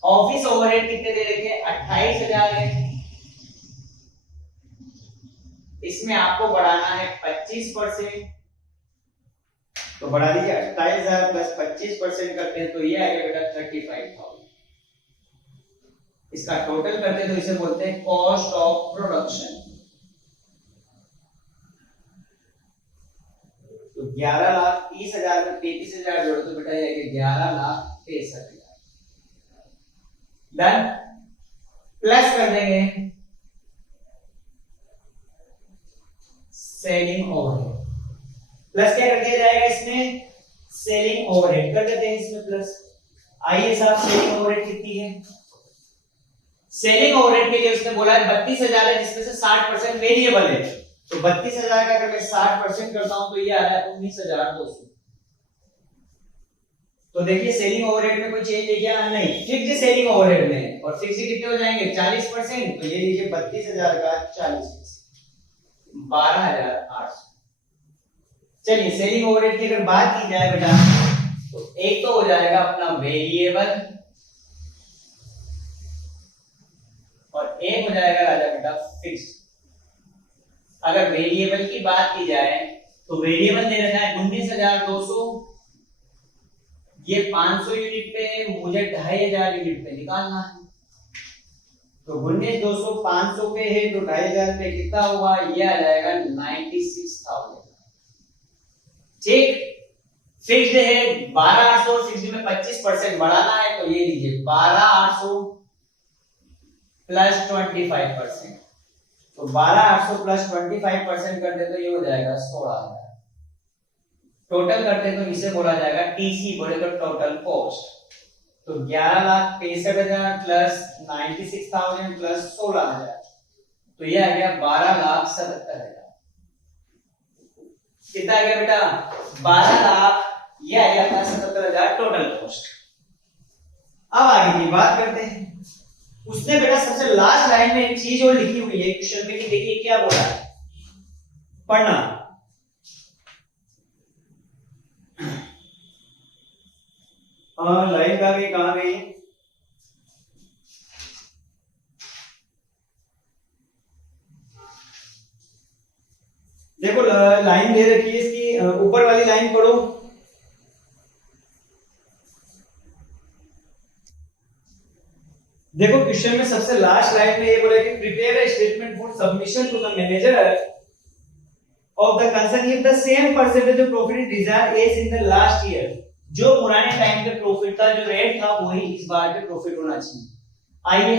ऑफिस ओवरहेड कितने दे रखे हैं, 28,000 है, इसमें आपको बढ़ाना है 25%। तो बढ़ा दीजिए 28,000 प्लस 25% करते हैं तो ये आएगा बेटा 35,000। इसका टोटल करते हैं तो इसे बोलते हैं कॉस्ट ऑफ प्रोडक्शन। तो 11,30,000 में 35,000 जोड़ तो बेटा ये 11,63,000। डन। प्लस कर देंगे सेलिंग ओवरहेड। प्लस क्या कर दिया जाएगा इसमें? सेलिंग ओवरहेड कर देते हैं इसमें प्लस। आइए साहब, सेलिंग ओवरहेड कितनी है? सेलिंग ओवरहेड के लिए उसने बोला है 32,000 है, जिसमें से 60% वेरिएबल है। तो 32,000 का अगर मैं 60% करता हूं तो ये आ रहा है 19,200। तो देखिए सेलिंग ओवरहेड में कोई चेंज है क्या? नहीं, फिक्स्ड सेलिंग ओवरहेड में है। और फिक्स्ड कितने हो जाएंगे? 40%। तो ये लीजिए 32,000 का 40%, 12,800। चलिए सेलिंग ओवरहेड की अगर बात की जाए बेटा, तो एक तो हो जाएगा अपना वेरिएबल और एक हो जाएगा राजा बेटा फिक्स्ड। अगर वेरिएबल की बात की जाए तो वेरिएबल दे रखा है 19,200, ये 500 यूनिट पे है, मुझे 2,500 यूनिट पे निकालना है। तो 19,200 500 पे है तो 2,500 पे कितना हुआ? ये आ जाएगा 96,000। ठीक। फिक्स्ड है 12,800, फिक्स्ड में 25% बढ़ाना है तो ये लीजिए 12,800 प्लस 25%। तो 12,800 प्लस 25% कर दे तो ये हो जाएगा 16,000। टोटल करते तो इसे बोला जाएगा टीसी, बोले तो टोटल कॉस्ट। तो 11,65,000 प्लस 96,000 प्लस 16,000, तो ये आ गया 12,77,000। कितना आ गया बेटा? 12 लाख, ये आ गया अपना 77,000 टोटल कॉस्ट। अब आगे की बात करते हैं। उसने बेटा सबसे लास्ट लाइन में एक चीज और लिखी हुई है क्वेश्चन में, कि देखिए क्या बोला है, पढ़ना। लाइन कहां गई, कहां गई? देखो लाइन दे रखी है इसकी, ऊपर वाली लाइन पढ़ो। देखो क्वेश्चन में सबसे लास्ट लाइन में ये बोला कि prepare a statement for submission to the manager of the concern if the same percentage of profit is desired as in the last year. जो पुराने टाइम पे प्रॉफिट था, जो रेट था, वही इस बार पे प्रॉफिट होना चाहिए। आइए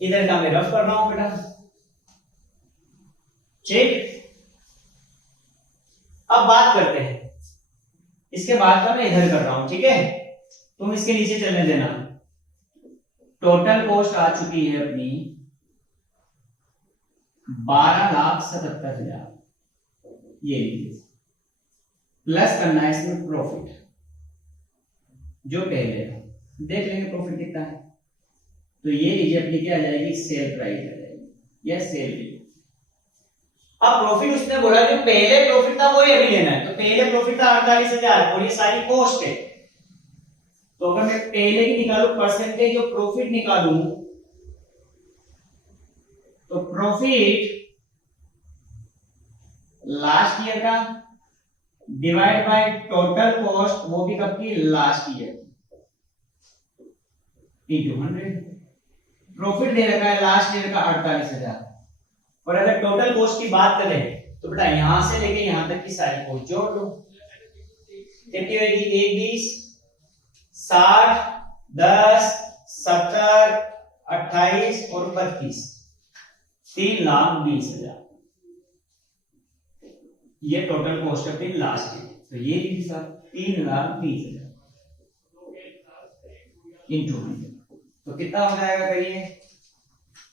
इधर का मैं रफ कर रहा हूं बेटा, ठीक। अब बात करते हैं, इसके बाद का मैं इधर कर रहा हूं, ठीक है, तुम इसके नीचे चलने देना। टोटल कॉस्ट आ चुकी है अपनी 12,77,000, ये लीजिए। प्लस करना है इसमें प्रॉफिट, जो पहले था, देख लेंगे प्रॉफिट कितना है। तो ये लीजिए अपनी क्या आ जाएगी? सेल प्राइस आ जाएगी या सेल वैल्यू। अब प्रॉफिट उसने बोला जो पहले प्रॉफिट था वही अभी लेना है। तो पहले प्रॉफिट था 48,000 और ये सारी कॉस्ट है। तो अगर मैं पहले की निकालू परसेंटेज ऑफ प्रॉफिट निकालूं, तो प्रॉफिट लास्ट ईयर का डिवाइड बाय टोटल कॉस्ट, वो भी कब की? Last year, into 100। प्रॉफिट दे रखा है लास्ट ईयर का 48,000, और अगर टोटल कॉस्ट की बात करें तो बेटा यहां से लेके यहां तक की सारी कॉस्ट जोड़ लो। कितनी होगी? 1 20 60 10 70 28 और 32, 3,20,000। ये टोटल कॉस्ट अपनी लास्ट ईयर। तो ये लीजिए साहब 3,20,000 इंटू 100, तो कितना हो जाएगा करिए?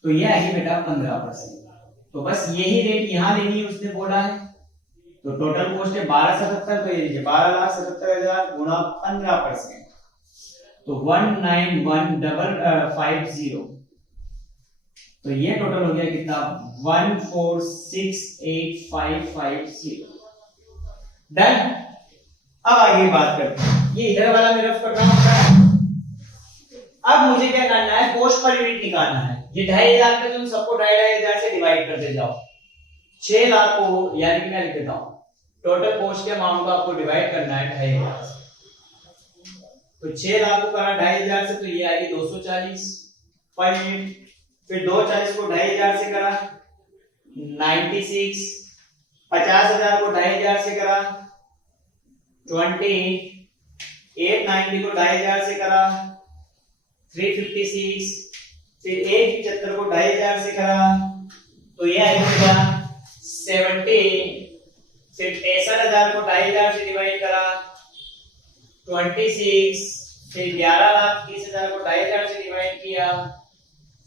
तो ये आएगी बेटा 15%। तो बस यही रेट यहां लेनी है, उसने बोला है। तो टोटल कॉस्ट है 12,77,000, तो ये लीजिए 12,77,000 गुणा 15%, तो 191,50। तो ये टोटल हो गया कितना? 146,8550। डन। अब आगे बात करते हैं, ये इधर वाला मैं रफ कर रहा हूं। अब मुझे क्या करना है? कॉस्ट पर यूनिट निकालना है। ये 2,500 पे तुम सबको 2,500 से डिवाइड करते जाओ। 6 लाख को, यानी कि मैं लिख देता हूं, टोटल कॉस्ट के अमाउंट को आपको डिवाइड करना है 2,500 से। तो 6 लाख को करा 2,500 से, तो ये आएगी 240 पर यूनिट। फिर 240 को 2,500 से करा 96, 50,000 को 2,500 से करा 20, 890 को 2,500 से करा 356, फिर 175 को 2500 से करा तो ये आएगा 70, फिर 63,000 को 2500 से डिवाइड करा 26, फिर 11,30,000 को 2500 से डिवाइड किया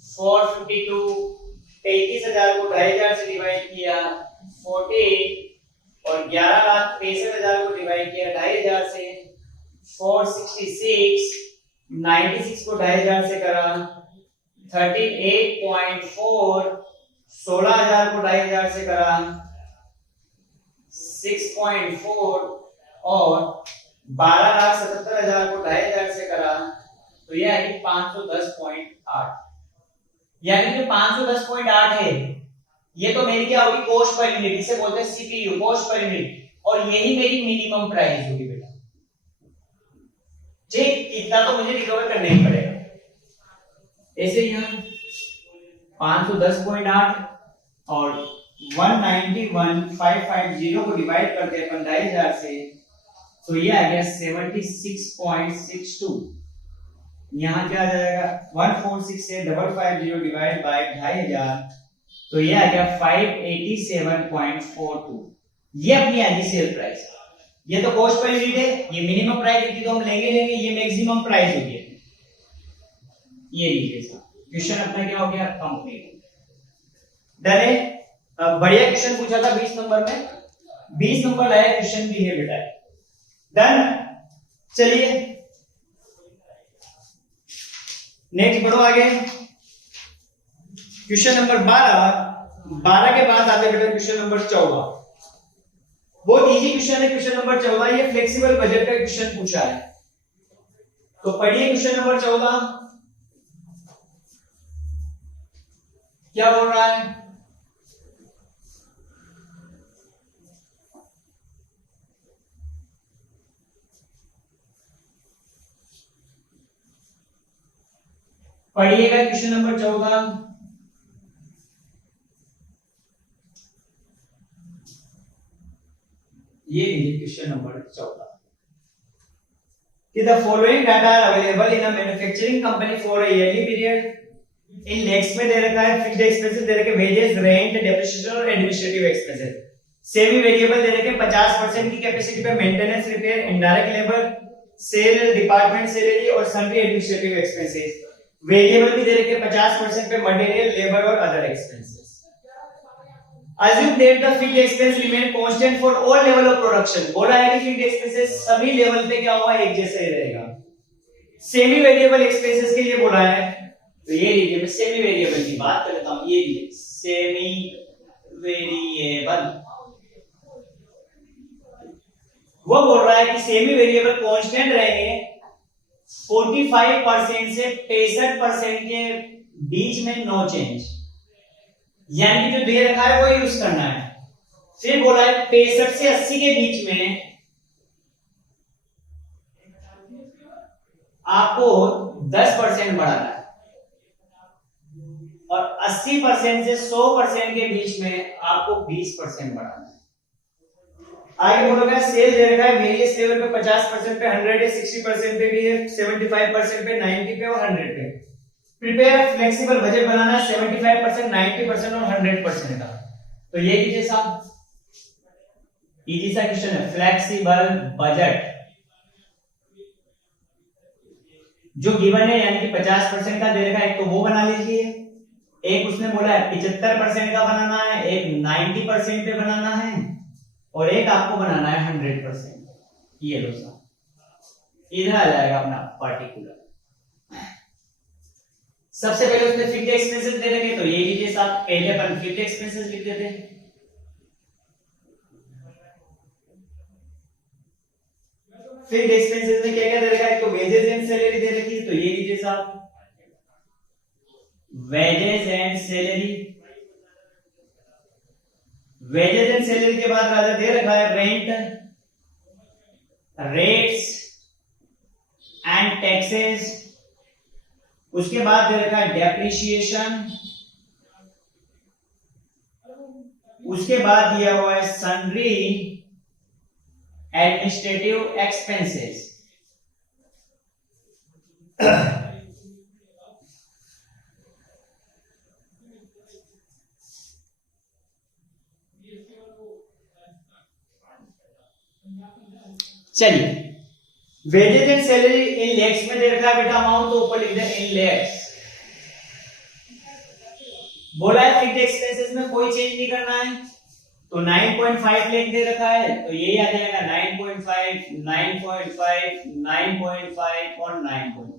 452, 33,000 को 2500 से डिवाइड किया 40 और 11,63,000 को डिवाइड किया 2500 से 466, 96 को 2500 से करा 38.4, 16,000 को 2500 से करा 6.4 और 12,77,000 को 2500 से करा तो यह है 510.8, यानी कि 510.8 है। ये तो मेरी क्या होगी, कॉस्ट पर यूनिट, इसे बोलते हैं सीपीयू, कॉस्ट पर यूनिट, और यही मेरी मिनिमम प्राइस होगी बेटा। ठीक, इतना तो मुझे रिकवर करना ही पड़ेगा। ऐसे यहां 510.8 और 191,550 को डिवाइड करते हैं अपन 2,500 से तो ये आ गया 76.62। यहां क्या आ जाएगा, 146 से 550 डिवाइड बाय 2,500 तो ये आ गया 587.42। ये अपनी आधी सेल प्राइस। ये तो कॉस्ट पर यूनिट है, ये मिनिमम प्राइस होती तो हम लेंगे, ये मैक्सिमम प्राइस होगी। ये लीजिए साहब, क्वेश्चन अपना क्या हो गया, कंप्लीट। डन है। बढ़िया क्वेश्चन पूछा था 20 नंबर में, 20 नंबर लाया क्वेश्चन भी है बेटा। डन। चलिए नेक्स्ट बढ़ो आगे। क्वेश्चन नंबर 12 के बाद आते बेटा क्वेश्चन नंबर 14। बहुत इजी क्वेश्चन है क्वेश्चन नंबर 14। ये फ्लेक्सिबल बजट का क्वेश्चन पूछा है, तो पढ़िए क्वेश्चन नंबर 14 क्या बोल रहा है। पढ़िएगा क्वेश्चन नंबर 14। ये लीजिए क्वेश्चन नंबर 14 कि the following data are available in a manufacturing company for a yearly period. In next में दे रखा है फिक्स्ड एक्सपेंसेस दे रखे, वेजेस, रेंट, डेप्रिसिएशन और एडमिनिस्ट्रेटिव एक्सपेंसेस। सेमी वेरिएबल दे रखे 50% की कैपेसिटी पे maintenance, repair, indirect labour, sale, department salary और सन्ड्री एडमिनिस्ट्रेटिव एक्सपेंसेस। वेरिएबल भी दे रखे 50% पे मटेरियल, लेबर और other expenses. Assume that the fixed expense remain constant for all level of production। बोला है कि fixed expenses सभी लेवल पे क्या होगा, एक जैसा ही रहेगा। सेमी वेरिएबल एक्सपेंसेस के लिए बोला है, तो ये लीजिए मैं सेमी वेरिएबल की बात कर लेता हूं। ये लीजिए सेमी वेरिएबल, वो बोल रहा है कि सेमी वेरिएबल कांस्टेंट रहेंगे 45% से 65% के बीच में, नो चेंज, यानी जो दे रखा है वो यूज करना है। फिर बोला है 65 से 80 के बीच में आपको 10% बढ़ाना है और 80% से 100% के बीच में आपको 20% बढ़ाना है। आगे बोलोगे सेल दे रखा है वेरियस लेवल पे 50% पे, 100 है, 60% पे भी है, 75% पे, 90 पे और 100 पे। प्रिपेयर फ्लेक्सिबल बजट बनाना है 75%, 90% और 100% का। तो ये लीजिए साहब, इजी सा क्वेश्चन है। फ्लेक्सिबल बजट जो गिवन है यानी कि 50% का दे रखा है, एक तो वो बना लीजिए, एक उसने बोला है 75% का बनाना है, एक 90% पे बनाना है और एक आपको बनाना है 100%। ये लो साहब, इधर आ जाएगा अपना पार्टिकुलर। सबसे पहले उसने फिक्स्ड एक्सपेंसेस दे रखे, तो ये लीजिए साहब, पहले अपन फिक्स्ड एक्सपेंसेस लिख देते हैं। फिक्स्ड एक्सपेंसेस में क्या क्या दे रखा है, तो वेजेस एंड सैलरी दे रखी है, तो ये लीजिए साहब wages and salary. Wages and salary के बाद राजा दे रखा है रेंट, रेट्स एंड टैक्सेस। उसके बाद दे रखा है डेप्रिसिएशन। उसके बाद दिया हुआ है सन्ड्री एडमिनिस्ट्रेटिव एक्सपेंसेस। चलिए, wages and salary in lakhs में दे रखा है बेटा अमाउंट, तो ऊपर लिख दे इन लैक्स। बोला है फिक्स्ड एक्सपेंसेस में कोई चेंज नहीं करना है, तो 9.5 लाख दे रखा है, तो यही आ जाएगा 9.5, 9.5, 9.5 और 9.5।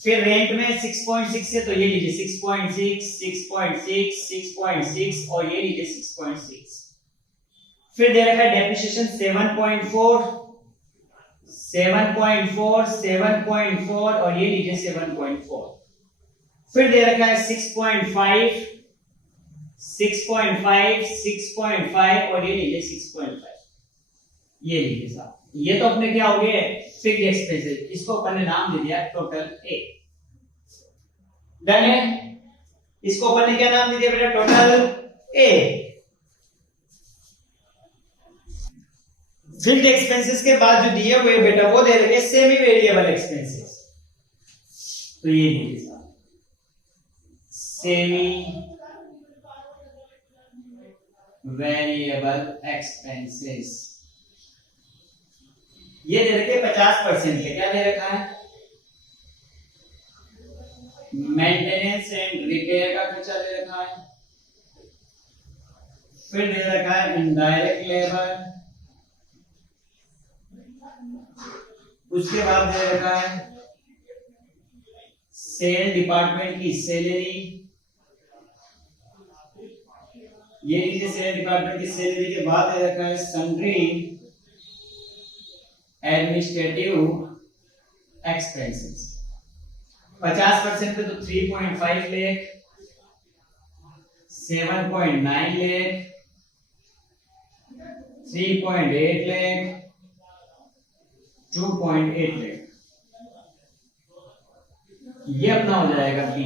फिर रेंट में 6.6 है, तो ये लीजिए 6.6, 6.6, 6.6 और ये लीजिए 6.6। फिर दे रखा है डेप्रिसिएशन 7.4, 7.4, 7.4 और ये लीजिए 7.4। फिर दे रखा है 6.5, 6.5, 6.5 और ये लीजिए 6.5। ये लीजिए साहब, ये तो अपने क्या हो गए फिक्स्ड एक्सपेंसेस, इसको अपन ने नाम दे दिया टोटल ए। डन है, इसको अपन ने क्या नाम दे दिया बेटा, टोटल ए। फिक्स्ड एक्सपेंसेस के बाद जो दिए हुए बेटा वो दे रखे सेमी वेरिएबल एक्सपेंसेस, तो ये लीजिए साहब सेमी वेरिएबल एक्सपेंसेस, ये दे रखे 50% के, क्या दे रखा है मेंटेनेंस एंड रिपेयर का खर्चा दे रखा है। फिर दे रखा है इनडायरेक्ट लेबर, उसके बाद दे रखा है सेल डिपार्टमेंट की सैलरी, ये लीजिए सेल डिपार्टमेंट की सैलरी के बाद दे रखा है सन्ड्री एडमिनिस्ट्रेटिव एक्सपेंसेस। 50% पे तो 3.5 लाख, 7.9 लाख, 3.8 लाख, 2.8 लाख, ये अपना हो जाएगा बी।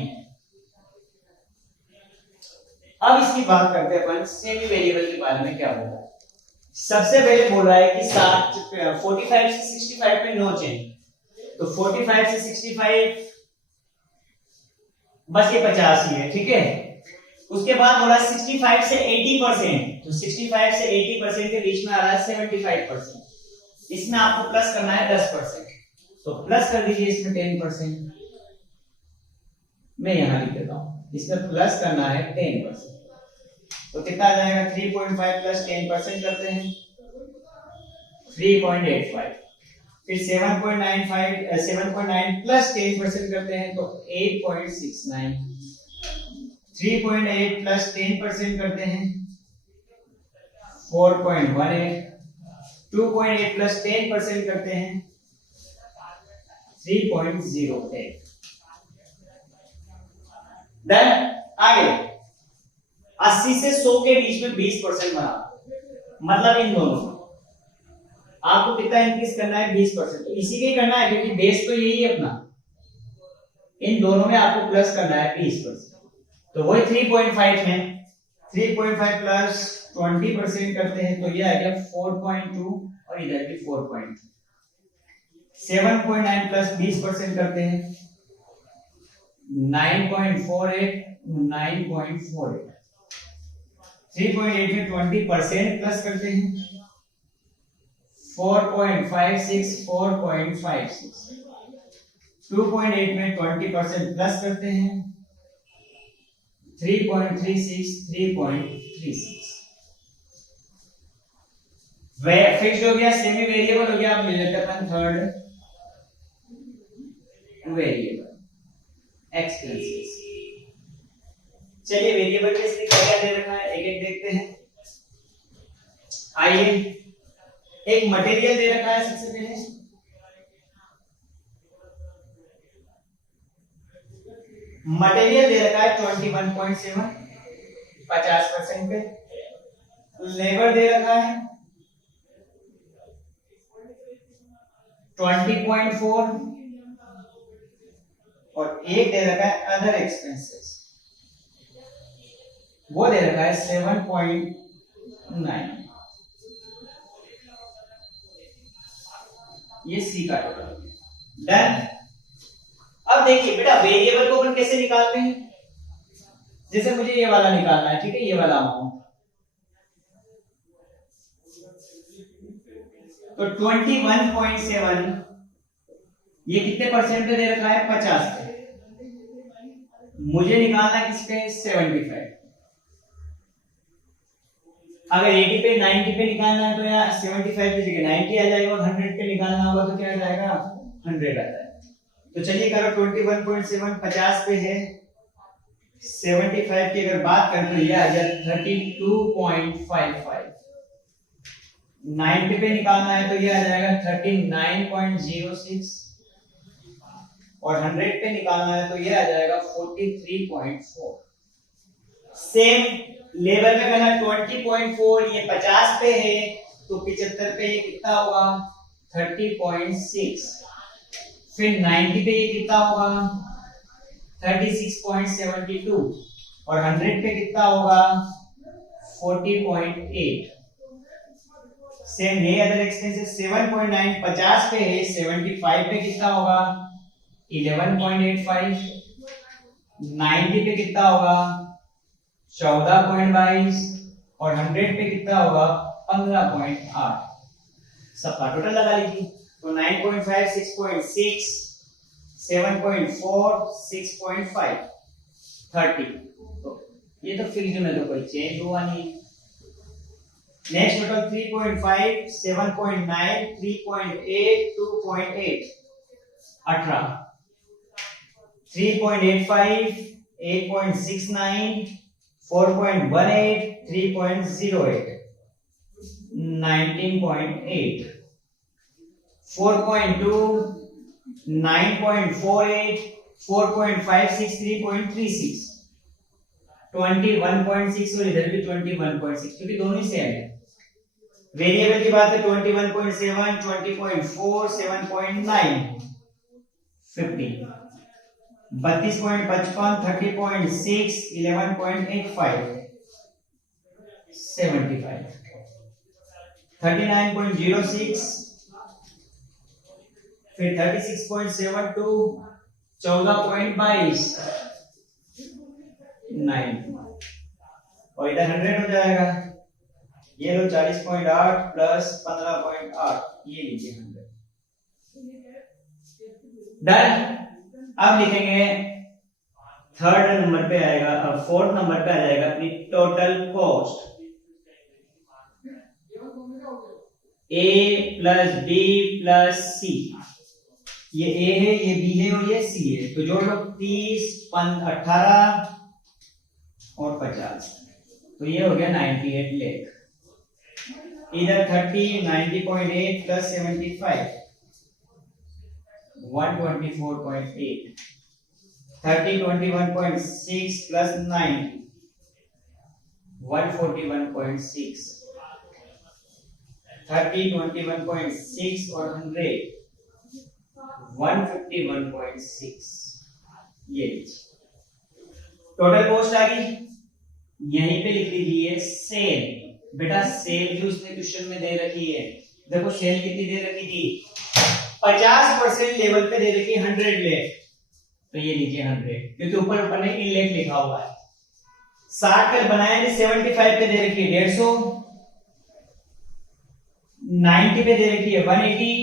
अब इसकी बात करते हैं अपन सेमी वेरिएबल के बारे में क्या होगा। सबसे पहले बोल रहा है कि 45 से 65 में नो चेंज, तो 45 से 65 बस ये 50 ही है, ठीक है। उसके बाद बोला 65 से 80%, तो 65 से 80% के बीच में आ रहा है 75%, इसमें आपको प्लस करना है 10%, तो प्लस कर दीजिए इसमें 10%, मैं यहां लिख देता हूं, इसमें प्लस करना है 10%, तो कितना आ जाएगा 3.5 प्लस 10% करते हैं 3.85, फिर 7.9 प्लस 10% करते हैं तो 8.69, 3.8 प्लस 10% करते हैं 4.18, 2.8 प्लस 10% करते हैं 3.08। डन। आगे 80 से 100 के बीच में 20% बना, मतलब इन दोनों में आपको कितना इंक्रीज करना है 20%, तो इसी के करना है क्योंकि बेस तो यही है अपना, इन दोनों में आपको प्लस करना है 20%, तो वही 3.5 में 3.5 प्लस 20% करते हैं तो ये आ गया 4.2 और इधर भी 4.2, 7.9 प्लस 20% करते हैं 9.48, 9.48, 3.8 में 20% प्लस करते हैं 4.56, 4.56, 2.8 में 20% प्लस करते हैं 3.36, 3.36। फिक्स्ड हो गया, सेमी वेरिएबल हो गया, अब ले लेते हैं थर्ड वेरिएबल एक्सपेंसेस। चलिए वेरिएबल के इसमें क्या क्या दे रखा है एक एक देखते हैं। आइए, एक मटेरियल दे रखा है सबसे पहले, मटेरियल दे रखा है 21.7 50% पे, लेबर दे रखा है 20.4 और एक दे रखा है अदर एक्सपेंसेस, वो दे रखा है 7.9, ये सी का टोटल। डन। अब देखिए बेटा वेरिएबल को अपन कैसे निकालते हैं, जैसे मुझे ये वाला निकालना है, ठीक है, ये वाला अमाउंट, तो 21.7 ये कितने परसेंट पे दे रखा है? 50 पे। मुझे निकालना किस पे? 75। अगर 80 पे 90 पे निकालना है तो यहाँ 75 की जगह 90 आ जाएगा, और 100 पे निकालना होगा तो क्या आ जाएगा? 100 आ जाएगा। तो चलिए करो 21.7 50 पे है, 75 की अगर बात करें तो यह आ जाए 32.55। 90 पे निकालना है तो यह आ जाएगा 39.06, और 100 पे निकालना है तो यह आ जाएगा 43.4। सेम लेवल में करना 20.4, ये 50 पे है तो 75 पे ये कितना होगा? 30.6। फिर 90 पे ये कितना होगा? 36.72, और 100 पे कितना होगा? 40.8। सेम ये अदर एक्सपेंसेस 7.9 50 पे है, 75 पे कितना होगा? 11.85। 90 पे कितना होगा? 14.22, और 100 पे कितना होगा? 15.8। सबका टोटल लगा लीजिए। तो 9.5 6.6 7.4 6.5 30। तो ये तो फिक्स्ड में तो कोई चेंज हुआ नहीं। नेक्स्ट टोटल 3.5 7.9 3.8 2.8 18 3.85 8.69 4.18 3.08 19.8 4.2 9.48 4.56 3.36 21.6, और इधर भी 21.6, क्योंकि दोनों ही सेम है। वेरिएबल की बात है 21.7 20.4 7.9 15 32.55 30.6 11.85 75 39.06 फिर 36.72 14.22 9, और इधर 100 हो जाएगा। ये लो 40.8 प्लस 15.8, ये लीजिए 100। डन। अब लिखेंगे थर्ड नंबर पे आएगा, अब फोर्थ नंबर पे आ जाएगा अपनी टोटल कॉस्ट। ए प्लस बी प्लस सी, ये ए है, ये बी है, और ये सी है। तो जोड़ लो 30 18 और 50, तो ये हो गया 98 लाख। इधर 30 90.8 प्लस 75 124.8 30 21.6 प्लस 9 141.6 30 21.6 और 100 151.6। ये टोटल कॉस्ट आ गई। यहीं पे लिख लीजिए सेल। बेटा सेल भी उसने क्वेश्चन में दे रखी है। देखो सेल कितनी दे रखी थी? 50% लेवल पे दे रखी है 100 लेख, तो ये लीजिए 100, क्योंकि ऊपर ऊपर ने इन लेख लिखा हुआ है। 60 कर बनाया नहीं, 75 पे दे रखी है 150, 90 पे दे रखी है 180,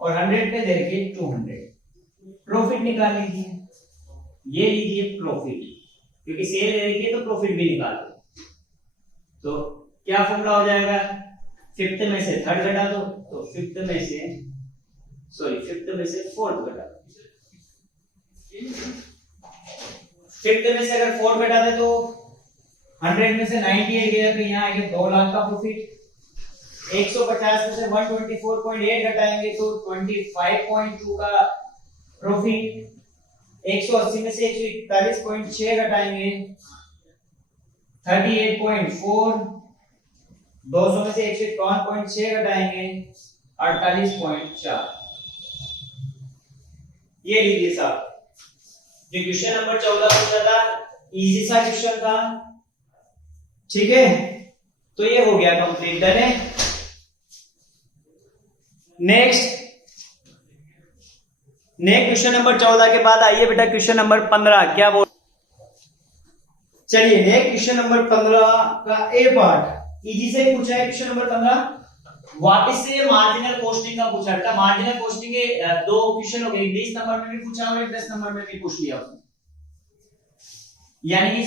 और 100 पे दे रखी है 200। प्रॉफिट निकाल लीजिए, ये लीजिए प्रॉफिट, क्योंकि सेल दे रखी है तो प्रॉफिट भी निकाल दो। तो क्या फॉर्मूला हो जाएगा? फिफ्थ में से थर्ड घटा दो, तो फिफ्थ में से फोर्थ घटा दो। फिफ्थ में से अगर फोर्थ घटा दे तो 100 में से 98 गया, तो यहाँ आएगा 2 लाख का प्रॉफिट। 150 में से 124.8 घटाएंगे तो 25.2 का प्रॉफिट। 180 में से 141.6 घटाएंगे 38.4। 200 में से 151.6 घटाएंगे 48.4। ये लीजिए साहब, जो क्वेश्चन नंबर 14 पूछा था, इजी सा क्वेश्चन था, ठीक है। तो ये हो गया कंप्लीट। डन है। नेक्स्ट क्वेश्चन नंबर 14 के बाद आइए बेटा क्वेश्चन नंबर 15। क्या बोल? चलिए नेक्स्ट क्वेश्चन नंबर 15 का ए पार्ट इजी से पूछा है। क्वेश्चन नंबर 15 वापस से मार्जिनल कॉस्टिंग का पूछा था। मार्जिनल कॉस्टिंग के दो क्वेश्चन हो गए, 20 नंबर में भी पूछा और 10 नंबर में भी पूछ लिया उसने। यानी कि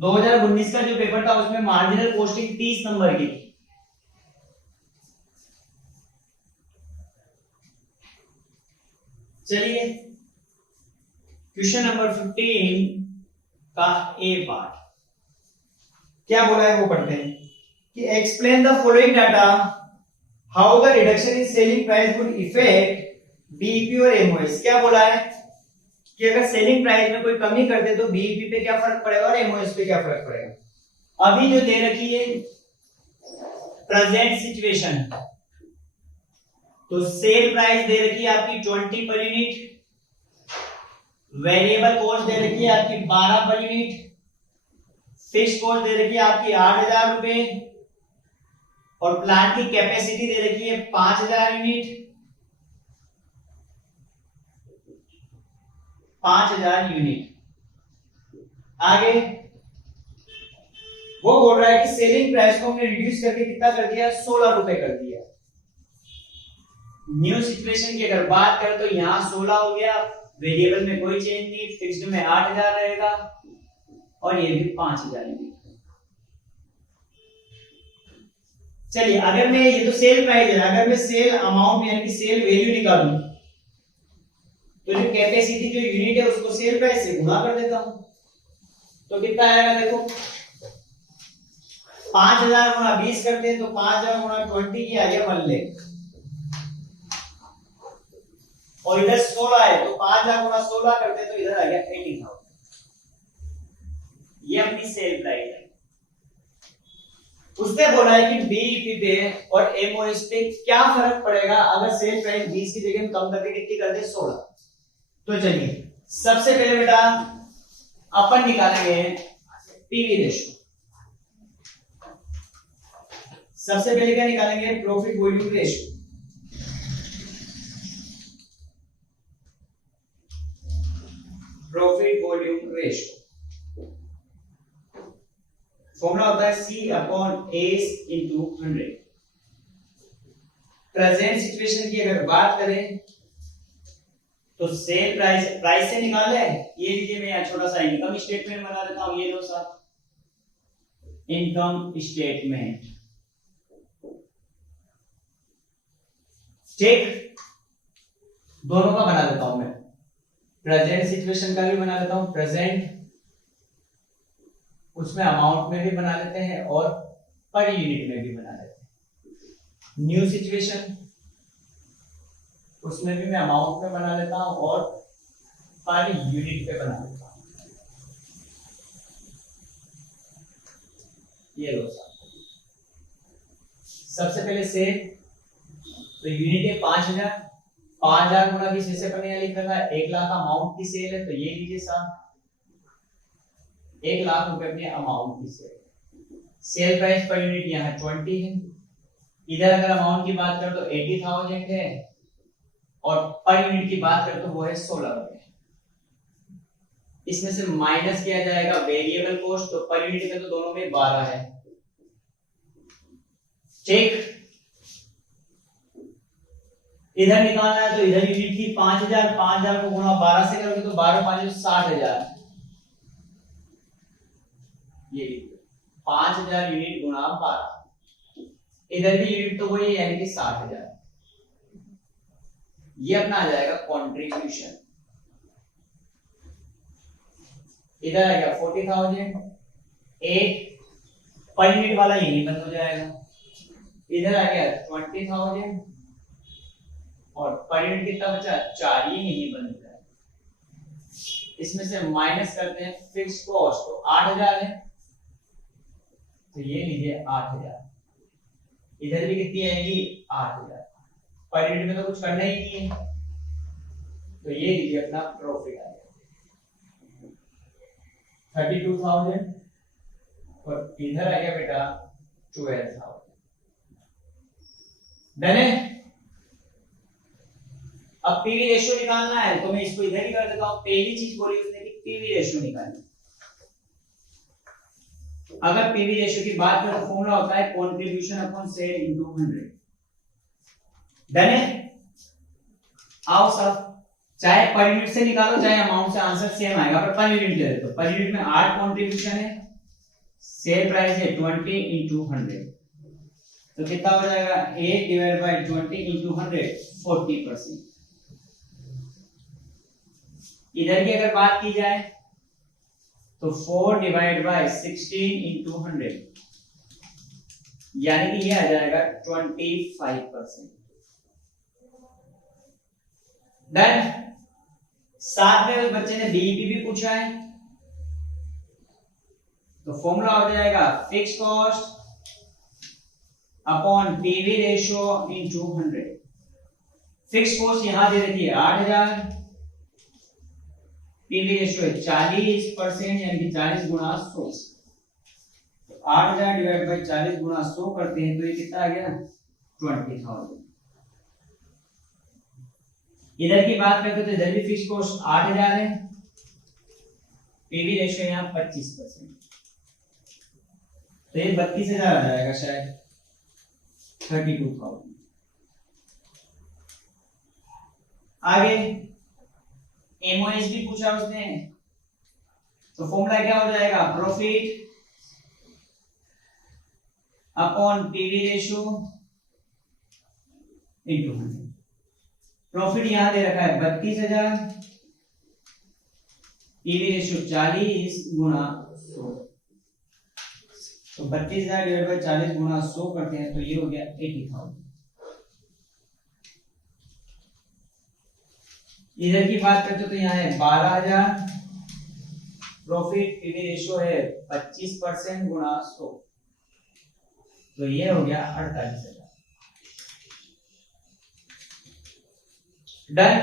2019 का जो पेपर था उसमें मार्जिनल कॉस्टिंग 30 नंबर की थी। चलिए क्वेश्चन नंबर 15 का ए पार्ट क्या बोला है वो पढ़ते हैं कि explain the following data how the reduction in selling price would effect BEP और एमओएस। क्या बोला है कि अगर सेलिंग प्राइस में कोई कमी कर दे तो बीईपी पे क्या फर्क पड़ेगा और एमओएस पे क्या फर्क पड़ेगा। अभी जो दे रखी है प्रेजेंट सिचुएशन, तो सेल प्राइस दे रखी है आपकी 20 पर यूनिट, वेरिएबल कॉस्ट दे रखी है आपकी 12 पर यूनिट, फिक्स कॉस्ट दे रखी है आपकी 8,000 रुपए और प्लांट की कैपेसिटी दे रखी है 5,000 यूनिट। 5,000 यूनिट। आगे वो बोल रहा है कि सेलिंग प्राइस को हमने रिड्यूस करके कितना कर दिया, 16 रुपए कर दिया। न्यू सिचुएशन की अगर बात करें तो यहां 16 हो गया, वेरिएबल में कोई चेंज नहीं, फिक्स्ड में 8,000 रहेगा और ये भी 5,000 यूनिट। चलिए अगर मैं, ये तो सेल प्राइस है, अगर मैं सेल अमाउंट यानी कि सेल वैल्यू निकालूं तो जो कैपेसिटी जो यूनिट है उसको सेल प्राइस से गुणा कर देता हूं तो कितना आएगा देखो, 5,000 गुणा 20 करते हैं तो 5,000 गुणा 20 की आ गया 1 लाख और इधर 16 है तो 5,000 गुणा 16 करते हैं तो इधर आ गया 80,000। ये अपनी सेल प्राइस है। उसने बोला है कि बीईपी पे और एमओएस पे क्या फर्क पड़ेगा अगर सेल प्राइस 20 की जगह हम कम करके कितनी कर दे, 16। तो चलिए सबसे पहले बेटा अपन निकालेंगे पीवी रेशियो। सबसे पहले क्या निकालेंगे, profit volume ratio. Profit volume ratio formula होता है C upon S into 100। Present situation की अगर बात करें तो सेल प्राइस से निकाले, ये लीजिए मैं यहाँ छोटा सा इनकम स्टेटमेंट बना देता हूं, ये लो साहब इनकम स्टेटमेंट। ठीक, दोनों का बना देता हूं मैं, प्रेजेंट सिचुएशन का भी बना देता हूं, प्रेजेंट उसमें अमाउंट में भी बना लेते हैं और पर यूनिट में भी बना लेते हैं। न्यू सिचुएशन उसमें भी मैं अमाउंट में बना लेता हूं और पर यूनिट पे बना लेता हूं। ये लो सबसे पहले सेल, तो यूनिट है 5,000, 5,000 गुणा किस हिस्से पर लिख रखा है, 1 लाख अमाउंट की सेल है तो ये लीजिए साहब 1 लाख रुपए अपने अमाउंट की सेल प्राइस पर यूनिट यहाँ 20 है। इधर अगर अमाउंट की बात करें तो 80,000 है और पर यूनिट की बात करें तो वो है 16 रुपए। इसमें से माइनस किया जाएगा वेरिएबल कॉस्ट, तो पर यूनिट में तो दोनों में 12 है। ठीक, इधर निकालना है तो इधर यूनिट की 5,000, 5,000 को गुणा 12 से करोगे तो 12 5 60,000। ये 5,000 यूनिट गुणा 12, इधर भी यूनिट तो वही यानी कि 60,000। ये अपना आ जाएगा कंट्रीब्यूशन। इधर आ गया 40,000, 8 पर यूनिट वाला यही बंद हो जाएगा। इधर आ गया 20,000 और पर यूनिट कितना बचा, 4, ये यही बंद हो जाएगा। इसमें से माइनस करते हैं फिक्स कॉस्ट, तो 8,000 है तो ये लीजिए 8,000। इधर भी कितनी आएगी, 8,000। पर यूनिट में तो कुछ करना ही नहीं है तो ये लीजिए अपना प्रॉफिट आ गया 32,000 और इधर आ गया बेटा 12,000। डन है। अब पीवी रेशियो निकालना है तो मैं इसको इधर ही कर देता हूं। पहली चीज बोली उसने कि पीवी रेशियो निकालनी। अगर पीवी रेशियो की बात करें तो फॉर्मूला होता है contribution upon sale into 100। Done है। आओ सब, चाहे पर यूनिट से निकालो चाहे अमाउंट से, आंसर सेम आएगा, पर पर यूनिट ले लेते हो। पर यूनिट में 8 कंट्रीब्यूशन है, सेल प्राइस है 20 into 100, तो कितना हो जाएगा 8 डिवाइड बाय 20 into 100, 40%। इधर की अगर बात की जाए तो 4 डिवाइड बाय 16 into 100, यानी कि ये आ जाएगा 25%। डन। साथ में उस बच्चे ने बीईपी भी पूछा है, तो फॉर्मूला हो जाएगा fix cost upon PV ratio into 100। Fix cost यहां दे रखी है 8000, पीवी रेशियो है 40%, यानी कि 40 गुणा 100। 8000 डिवाइड बाय 40 गुणा 100 करते हैं तो ये कितना आ गया 20,000। इधर की बात करते तो इधर भी फिक्स कॉस्ट 8000 है, पीवी रेशियो यहाँ 25%, तो ये 32,000 आ जाएगा शायद, 32,000। आगे एमओएस भी पूछा उसने, तो फॉर्मूला क्या हो जाएगा profit upon PV ratio into 100। Profit यहां दे रखा है 32,000, पीवी रेशियो 40 गुणा 100, तो 32,000 डिवाइड बाय 40 गुणा 100 करते हैं तो ये हो गया 80,000। इधर की बात करते तो यहाँ है 12,000, प्रॉफिट पीवी रेशियो है 25% गुणा 100, तो ये हो गया 48,000। डन।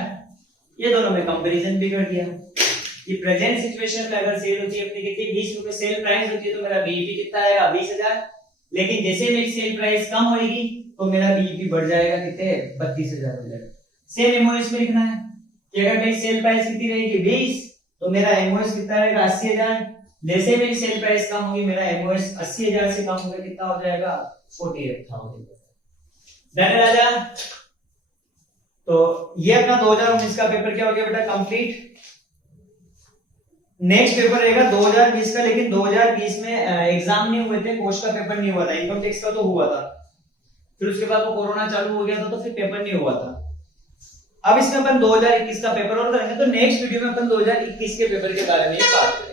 ये दोनों में कंपैरिजन भी कर दिया कि प्रेजेंट सिचुएशन में अगर सेल होती है अपनी कितनी 20 रुपए सेल प्राइस होती है तो मेरा बीईपी कितना आएगा 20,000, लेकिन जैसे मेरी सेल प्राइस कम होगी तो मेरा बीईपी बढ़ जाएगा कितने 32,000 हो जाएगा। सेम एमओएस में लिखना है कि अगर मेरी सेल प्राइस कितनी रहेगी 20 तो मेरा एमओएस कितना रहेगा 80,000, जैसे मेरी सेल प्राइस कम होगी मेरा एमओएस 80,000 से कम होगा कितना हो जाएगा 48,000। डन है राजा। तो ये अपना 2019 का पेपर क्या हो गया बेटा कंप्लीट। नेक्स्ट पेपर रहेगा 2020 का, लेकिन 2020 में एग्जाम नहीं हुए थे, पोस्ट का पेपर नहीं हुआ था, इनकम टैक्स का तो हुआ था, फिर उसके बाद वो कोरोना चालू हो गया था तो फिर पेपर नहीं हुआ था। अब इसमें अपन 2021 का पेपर और करेंगे, तो नेक्स्ट वीडियो में अपन 2021 के पेपर के बारे में बात करेंगे।